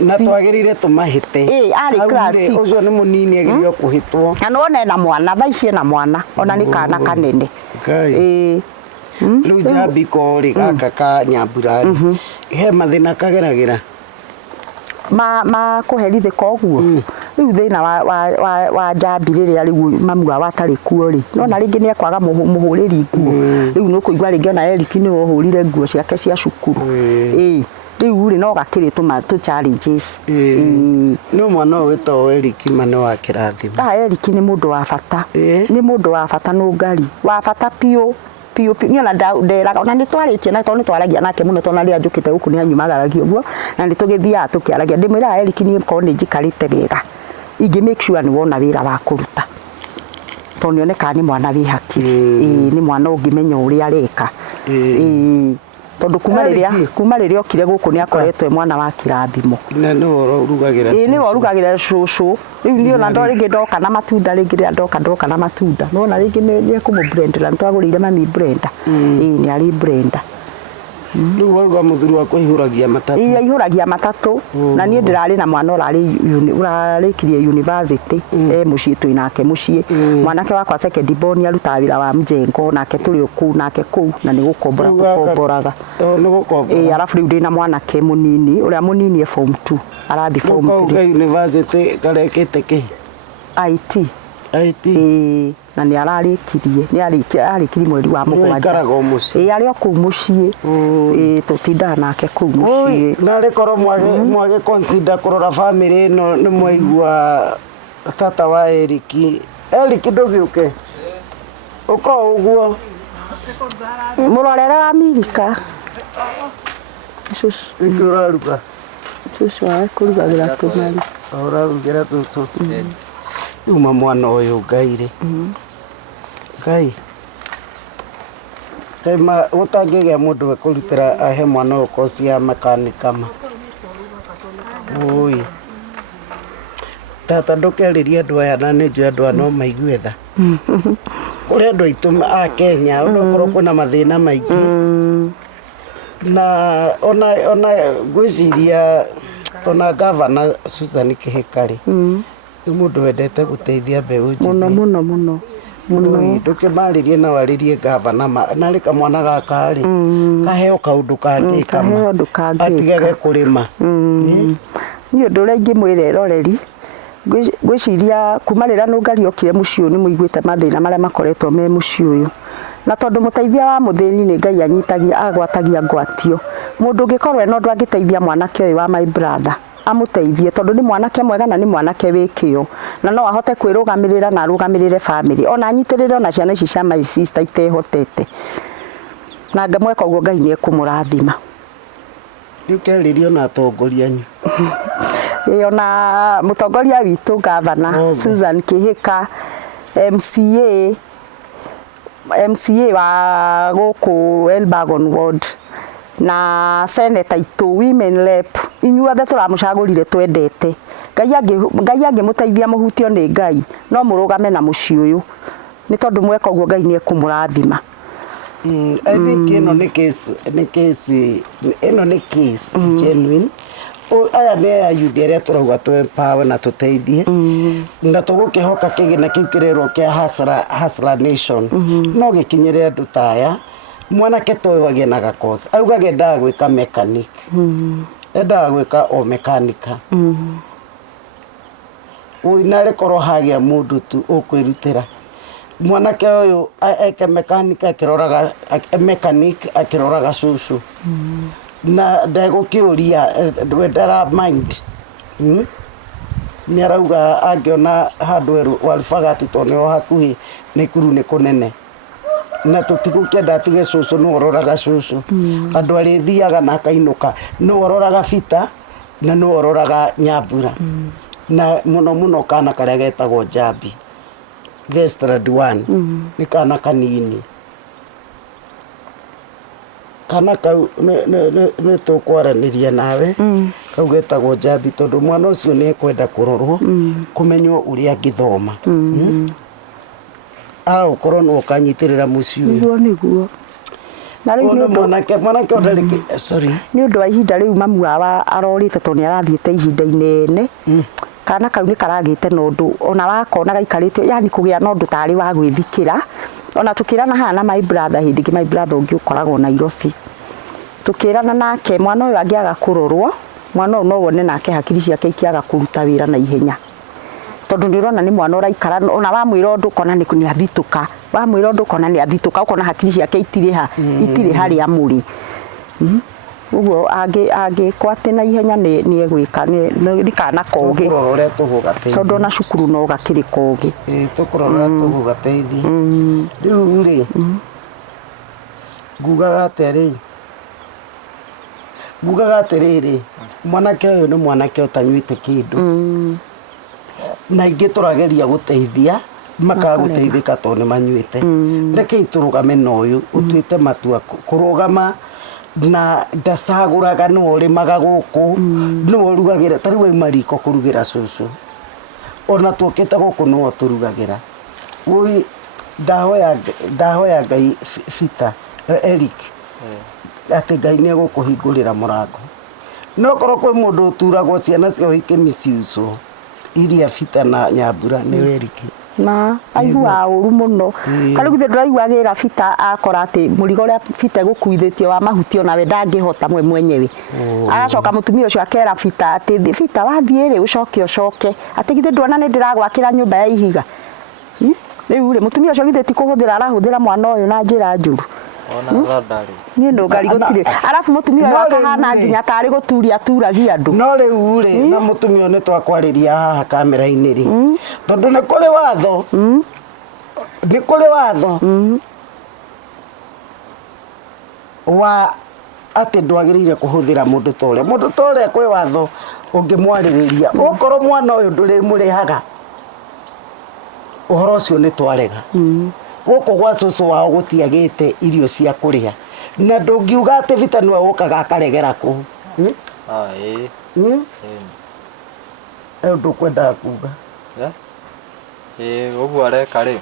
na twagirire tumahite ari class ucio ni munini agirio kuhitwo na no na mwana thaicie na mwana ona ni kana kanene Rĩu Njambi korĩ gaka ka Nyambura he mathĩna kageragira ma kũherithĩka ũguo rĩu thĩna wa Njambi rĩrĩa rĩu mamu wao atarĩ kuo rĩ nona rĩngĩ nĩ ekwaga mũhũrĩri nguo rĩu nĩ kũigua rĩngĩ ona Eric nĩ wohũrire nguo ciake cia cukuru rĩu rĩ no gakĩrĩ tũ challenges nĩ mwana ũyũ wĩtagwo Eric mane wa kĩrathimo Eric nĩ mũndũ wa bata nĩ mũndũ wa bata Nungari wa bata piũ niona nderaga ona nĩ twarĩtie na tondũ nĩ twaragia nake mũno tondũ rĩrĩa njũkĩte gũkũ nĩ anyumagaragia ũguo na nĩ tũgĩthiaga tũkĩaragia ndĩmwĩraga Eric niĩ korwo nĩ njikarĩte wega ingĩ make sure nĩ wona wĩra wa kũruta tondũ nĩonekaga nĩ mwana wĩ hakiri nĩ mwana ũngĩmenya ũrĩa areka tondũ kuma rĩrĩa okire gũkũ nĩ akoretwo mwana wa kĩrathimo na nĩ worugagĩra cũcũ rĩu nĩ ona rĩngĩ ndoka na matunda rĩngĩ rĩrĩa ndoka na matunda no ona rĩngĩ nĩ ekũmũbrendera nĩ twagũrĩire mami blender nĩ arĩ blender rĩu wauga mũthuri wakwa ihũragia matatũ ihũragia matatũ na niĩ ndĩrarĩ na mwana ũrarĩkirie university mũciĩ twĩ nake mũciĩ mwanake wakwa second born arutaga wĩra wa mjengo nake tũrĩ kũu nake kũu na nĩ gũkomboraga arabu rĩu ndĩ na mwanake mũnini ũrĩa mũnini form 2 arathi form 3 university karekete kĩ IT na nĩ ararĩkirie mweri wa mũgwanja arĩ o kũu mũciĩ tũtindaga nake kũu mũciĩ na rĩkorwo mwage consider kũrora family ĩno nĩ mwaigua tata wa Eric ndũgĩũke ũko ũguo mũrorere wa Mirika uraruga cũcũ wawe kũrugagĩra tũmari ũrarugĩra tũtũ uma mwana ũyũ Ngai Ngai gũtangĩgĩa mũndũ ekũrutĩra ahe mwana ũyũ kosi ya mekanika tata ndũkerĩrie andũ aya na nĩ njũĩ andũ aya no maigue tha kũrĩ andũ aitũ a Kenya onokorwo kwĩna mathĩna maingĩ na ona ngwĩciria ona gavana Susan Kĩhĩka nĩ mũndũ wendete gũteithia mbeũ njĩthĩ mũno ndũkĩmarĩrie na warĩrie gavana na rĩ kamwana gaka rĩ kaheo kaũndũ kangĩka atigage kũrĩma nĩ ũndũ ũrĩa ingĩmwĩra eroreri ngwĩciria kuma rĩrĩa Nungari okire mũciĩ ũyũ nĩ mũiguĩte mathĩna marĩa makoretwo me mũciĩ ũyũ na tondũ mũteithia wa mũthĩni nĩ Ngai anyitagia agwatagia ngwatio mũndũ ũngĩkorwo ena ũndũ angĩteithia mwanake ũyũ wa my brother amũteithie tondũ nĩ mwanake mwega na nĩ mwanake wĩkĩo na no ahote kwĩrũgamĩrĩra na arũgamĩrĩre family ona anyitĩrĩre ona ciana ici cia my sister itehotete na ngamweka ũguo Ngai nĩ ekũmũrathima ũkerĩrio na atongoria anyu ona mũtongoria witũ gavana Susan Kĩhĩka MCA wa gũkũ Elbagon ward na senator itũ women rep inyuothe tũramũcagũrire twendete Ngai angĩmũteithia mũhutio nĩ Ngai no mũrũgame na mũciĩ ũyũ nĩ tondũ mweka ũguo Ngai nĩ ekũmũrathima I think ĩno nĩ case genuine aya nĩ ayuthi arĩa tũrauga tũempower na tũteithie na tũgũkĩhoka kĩgĩna kĩu kĩrerwo kĩa Hustler Nation no gĩkinyĩre andũ ta aya mwanake toyo agĩa na gakosi augage endaga gwĩka mechanic endaga gwĩka o mekanika na rĩkorwo hagĩa mũndũ tu ũkwĩrutĩra mwanake ũyũ eke mechanic akĩroraga cũcũ na ndegũkĩũria ndara mind nĩ arauga angĩona handũ Walfagati tondũ nĩho hakuhĩ Naikuru nĩ kũnene na tũtigũkĩenda atige cũcũ nĩ ororaga cũcũ andũ arĩthiaga na akainũka nĩ ororaga Bita na nĩ ororaga Nyambura na mũno kana karĩa getagwo Njambi Gestrad 1 nĩ kana kanini kana kau nĩ tũkwaranĩria nawe kau getagwo Njambi tondũ mwana ũcio nĩ ekwenda kũrorwo kũmenywo ũrĩa angĩthoma ũkorwo nĩ ũkanyitĩrĩra mũciĩ ũyũ nĩguo na rĩu mwanake sorry nĩ ũndũ wa ihinda rĩu mamu wao arorĩte tondũ nĩ arathiĩte ihinda inene kana kau nĩ karagĩte na ũndũ ona wakona gaikarĩtio yani kũgĩa na ũndũ tarĩ wa gwĩthikĩra ona tukirana hana my brother hindi my brother ungi ukoragwo Nairobi tukirana nake mwana uyu angiaga kurorwo mwana uyu no wone nake hakiri ciake ikiaga kuruta wira na ihenya tondu ndirona ni mwana uraikara ona wamwira undu kona ni athituka wamwira undu kona ni athituka ukona hakiri ciake itire hari amuri uguo age kwate na ihenya ni egwika ni kana koge tondu na cukuru no gakiri koge tukurora tugugateithie riu ri ngugaga atiriri mwanake uyu ni mwanake utanyuite kindu na ingi turageria guteithia makaga guteithika tondu manyuite rekei turugame na uyu utuite matua kurugama na ndacaguraga no rimaga guku no rugagira tari wai mariko kurugira cucu ona tukite guku no turugagira ui ndahoya Ngai Fita Eric ati Ngai ni gukuhingurira murango no korwo kwi mundu uturagwo ciana cio ikimiciuco iria Fita na Nyambura ni Eric na aigua uru muno kari guthe ndiraiguagira Fita akora ati murigo ria Fita gukuithitio wa mahuti ona we ndangihota mwe mwenyewe agacoka mutumia ucio akera Fita ati Fita wathie ri ucoke ati githe ndona ni ndiragwakira nyumba ya ihiga riu ri mutumia ucio githe ti kuhuthira arahuthira mwana uyu na njira njuru ona ndari ni Nungari gutire arafu mutumia uyu akahana nginya tari guturia turagia andu no riu ri na mutumia ni twakwariria haha kamera-ini ri tondu ni kuri watho wa ati ndwagirire kuhuthira mundu tore kwi watho ungimwaririria ukorwo mwana uyu nduri murihaga uhoro ucio ni twarega guku gwa cucu wao gutiagite irio cia kuria na ndungiuga ati Fita niwe ukaga akaregera ku ndu kwenda kuga uguo areka ri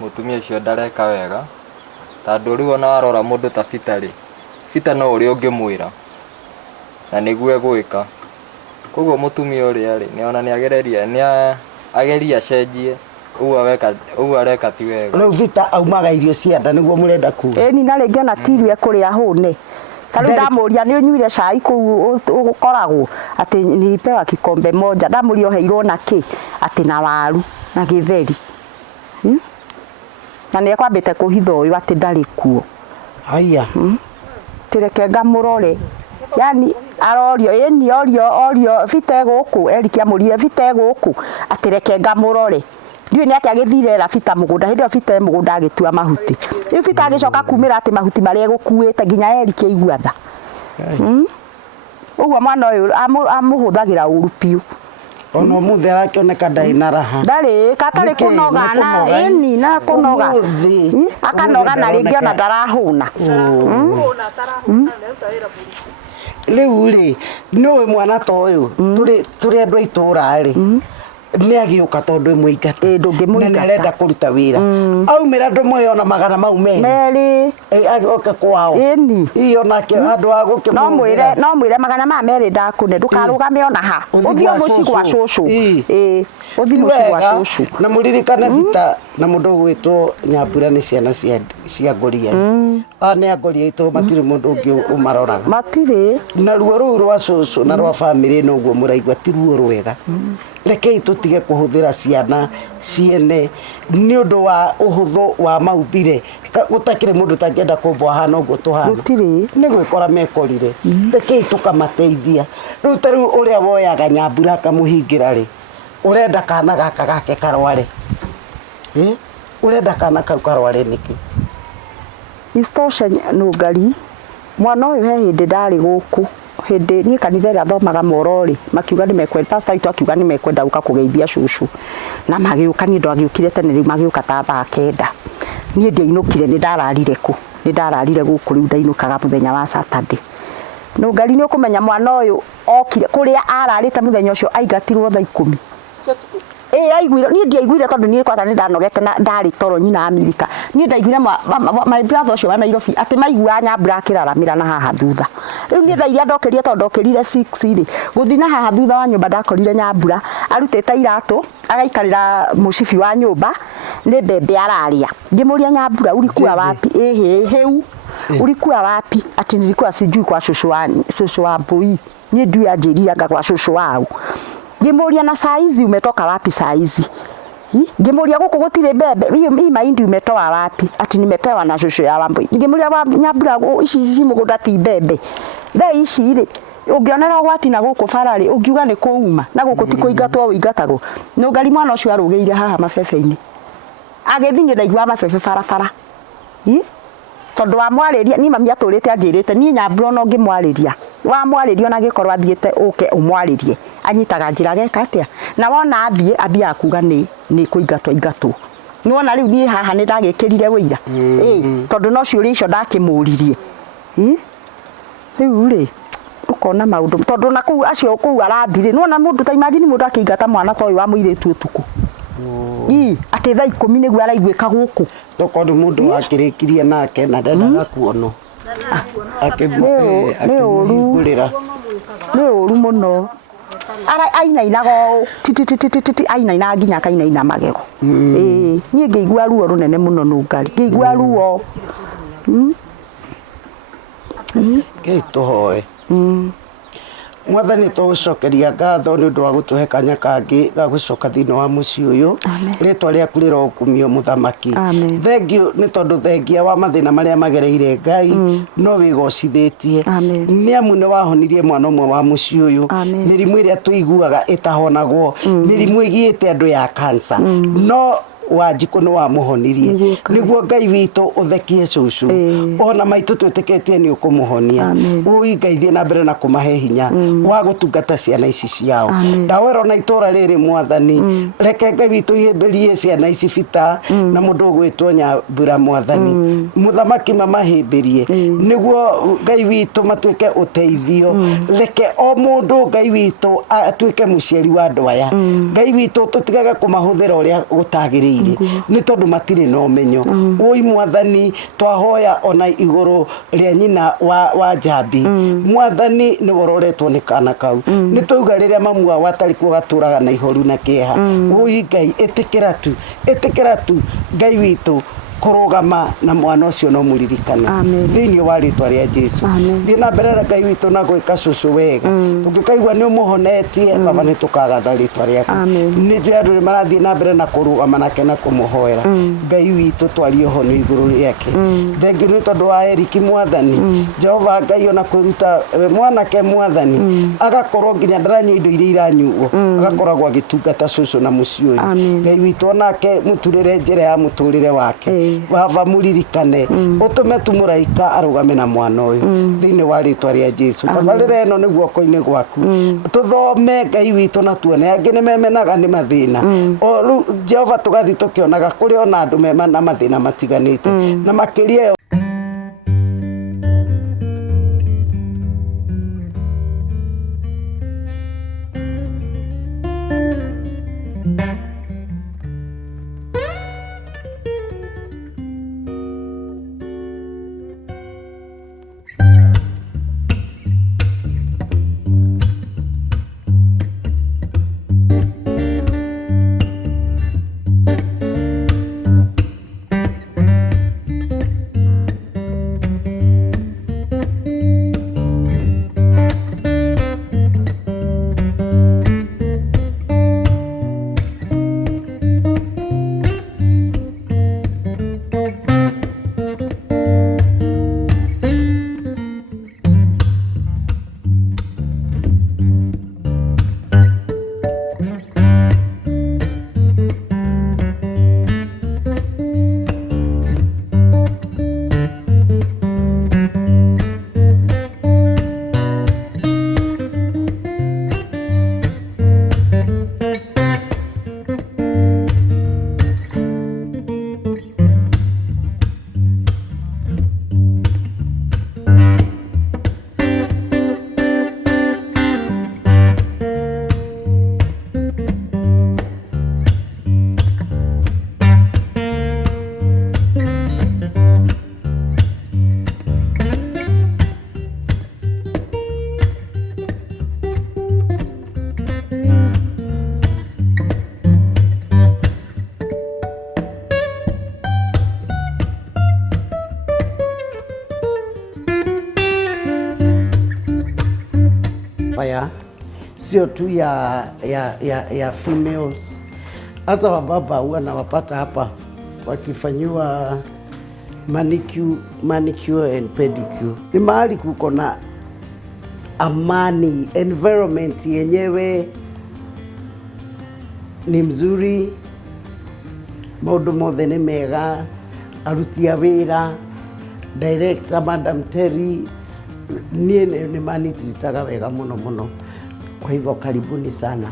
mutumia ucio ndareka wega tondu riu ona warora mundu ta Fita ri Fita no uri ungimwira na niguo egwika koguo mutumia uria ri ni ona ni ageria cenjie uguo areka ti wega riu Fita aumaga irio cia nda niguo murenda kuga ni na ringi ona tiru kuria hune Kalu ndamuria ni unyuire cai ku ukoragwo ati nilipewa kikombe moja ndamuria heirwo na ki ati na waru na githeri na ni akwambite kuhitha uyu ati ndari kuo haya tireke ngamurore yani arorio eni orio Fita guku Erikia murie Fita guku ati reke ngamurore ndiwe ni ati agithire ra Fita mugunda hindi Fita mugunda agitua mahuti Fita agicoka kumira ati mahuti mari egukuite nginya Erikia igua tha uguo mwana uyu amuhuthagira uru piu ono muthe arakioneka ndai na raha ndari katari kunoga na eni na kunoga akanoga na ringi ona ndarahuna riu ri no mwana to uyu turi andu aitura ri ni agiuka tondu imwingata ndungimwingata na arenda kuruta wira aumira ndumwe ona magana mau meri agioka kwao eni iyo nake andu aguke no mwire magana ma meri ndakune ndukarugame ona ha uthio muci gwa cucu uthio muci gwa cucu na muririkane Fita na mundu gwitwo Nyambura ni ciana cia ngoria ni angoria itu matire mundu ungi umaroraga matire na ruo ruu rwa cucu na rwa family no guo muraigwa ti ruo rwega rekei tutige kuhuthira ciana ciene ni undu wa uhuthu wa maumbire gutakire mundu tangienda kumbwa hana uguo tuhana gutire ni gwikora mekorire rekei tukamateithia riu tariu uria woyaga Nyambura kamuhingira ri urenda kana gaka gake karware urenda kana kau karware niki istosha Nungari mwana uyu he hindi ndari guku hindi ni kanitha ria thomaga morori makiuga ni mekwenda pastor itu akiuga ni mekwenda uka kugeithia cucu na magiuka ni ndo agiukire tene riu magiuka ta thaa kenda ni ndiainukire ni ndararire guku riu ndainukaga muthenya wa Saturday Nungari ni ukumenya mwana uyu okire kuria ararite muthenya ucio aigatirwo thaa 10 aiguire ni ndiaiguire tondu ni kwata ni ndanogete na ndari toro nyina Amerika ni ndaiguire my brother ucio wa Nairobi ati maigua Nyambura akiraramira na haha thutha riu ni thaa iria ndokerire tondu ndokirire 6 ri guthi na haha thutha wa nyumba ndakorire Nyambura arutite iratu agaikarira mucibi wa nyumba nĩ mbembe araria ngĩmũria Nyambura ulikuwa wapi heu ulikuwa wapi ati nilikuwa sijui kwa shosho wa Mbui ni ndio ajiriaga kwa shosho wao ngĩmũria na saa hizi umetoka wapi saa hizi ngĩmũria gũkũ gũtirĩ mbembe hii mahindi umetoa wapi ati nimepewa na shosho ya Wambui ngĩmũria Nyambura ici mũgũnda ti mbembe thaa ici rĩ ũngĩonera ũgwati na gũkũ bararĩ ũngiuga nĩ kũuma na gũkũ ti kũingatwo ũingatagwo Nungari mwana ũcio arũgĩire haha mabebe-inĩ agĩthiĩ ndaigua mabebe barabara tondũ wa mwarĩria ni mami atũrĩte anjĩrĩte ni Nyambura no ngĩmwarĩria wa mwarĩria na gĩkorwo athiĩte ũke ũmwarĩrie anyitaga njĩra geka atĩa na wona athiĩ akuga nĩ kũingatwo nĩwona rĩu niĩ haha nĩ ndagĩkĩrire wĩira tondũ no ciũria icio ndakĩmũririe rĩu rĩ ukona maundu tondu na kuu acio kuu arathire nona mundu ta imagine mundu akĩingata mwana ta uyu wa muiritu utuku ati thaa 10 nĩguo araiguĩka gũkũ tokondu mundu wakĩrĩkirie nake na ndendaga kuono akĩmũhingũrĩra nĩ ũru mũno ainainaga ainaina nginya akainaina magego niĩ ngĩigua ruo rũnene mũno Nungari ngĩigua ruo Ngai tũhoe Mwathani tũgũcokeria ngatho nĩ ũndũ wa gũtũhe kanya kangĩ ga gũcoka thĩinĩ wa mũciĩ ũyũ rĩtwa rĩaku rĩrokumio mũthamaki thengiũ nĩ tondũ thengia wa mathĩna marĩa magereire Ngai no wĩgocithĩtie nĩ amu nĩ wahonirie mwana ũmwe wa mũciĩ ũyũ mĩrimũ ĩrĩa tũiguaga ĩtahonagwo mĩrimũ ĩgiĩte andũ ya cancer no Wanjikũ nĩ wamũhonirie nĩguo Ngai witũ ũthekie cũcũ ona maitũ twĩtĩkĩtie nĩ ũkũmũhonia ũingaithie na mbere na kũmahe hinya wa gũtungata ciana ici ciao ndawero na itũra rĩrĩ Mwathani reke Ngai witũ ihĩmbĩrie ciana ici bita na mũndũ ũgwĩtwo Nyambura Mwathani mũthamaki mamahĩmbĩrie nĩguo Ngai witũ matuĩke ũteithio reke o mũndũ Ngai witũ atuĩke mũciari wa andũ aya Ngai witũ tũtigage kũmahũthĩra ũrĩa gũtagĩrĩire nĩ tondũ matirĩ na ũmenyo ũi Mwathani twahoya ona igũrũ rĩa nyina wa Njambi Mwathani nĩ wororetwo nĩ kana kau nĩ tũiga rĩrĩa mamu wao atarĩ kuo gatũraga na ihoru na kĩeha ũi Ngai ĩtĩkĩra tu Ngai witũ kũrũgama na mwana ũcio no mũririkane thĩinĩ wa rĩtwa rĩa Jesũ thiĩ na mbere Ngai witũ na gwĩka cũcũ wega tũngĩkaigua nĩ ũmũhonetie baba nĩ tũkagatha rĩtwa rĩaku nĩ njũĩ andũ nĩ marathiĩ na mbere na kũrũgama nake na kũmũhoera Ngai witũ twarie ũhonio igũrũ rĩake thengiũ nĩ tondũ wa Eriki Mwathani Jehova Ngai ona kwĩruta mwanake Mwathani agakorwo nginya ndaranyua indo iria iranyuo agakoragwo agĩtungata cũcũ na mũciĩ ũyũ Ngai witũ onake mũturĩre njĩra ya mũtũrĩre wake baba mũririkane ũtũme tu mũraika arũgame na mwana ũyũ thĩinĩ wa rĩtwa rĩa Jesũ tabarĩra ĩno nĩ guoko-inĩ gwaku tũthome Ngai witũ na tuone angĩ nĩ memenaga nĩ mathĩna rĩu Jehova tũgathiĩ tũkĩonaga kũrĩ ona andũ mema na mathĩna matiganĩte na makĩria inspire, sio tu ya females, hata wababa huwa nawapata hapa wakifanyiwa manicure and pedicure. Ni mahali kuko na amani, environment yenyewe ni mzuri, maundu mothe ni mega, aruti a wĩra, director Madam Terry, niĩ nĩ manititaga wega mũno mũno. Kwa hivyo karibuni sana.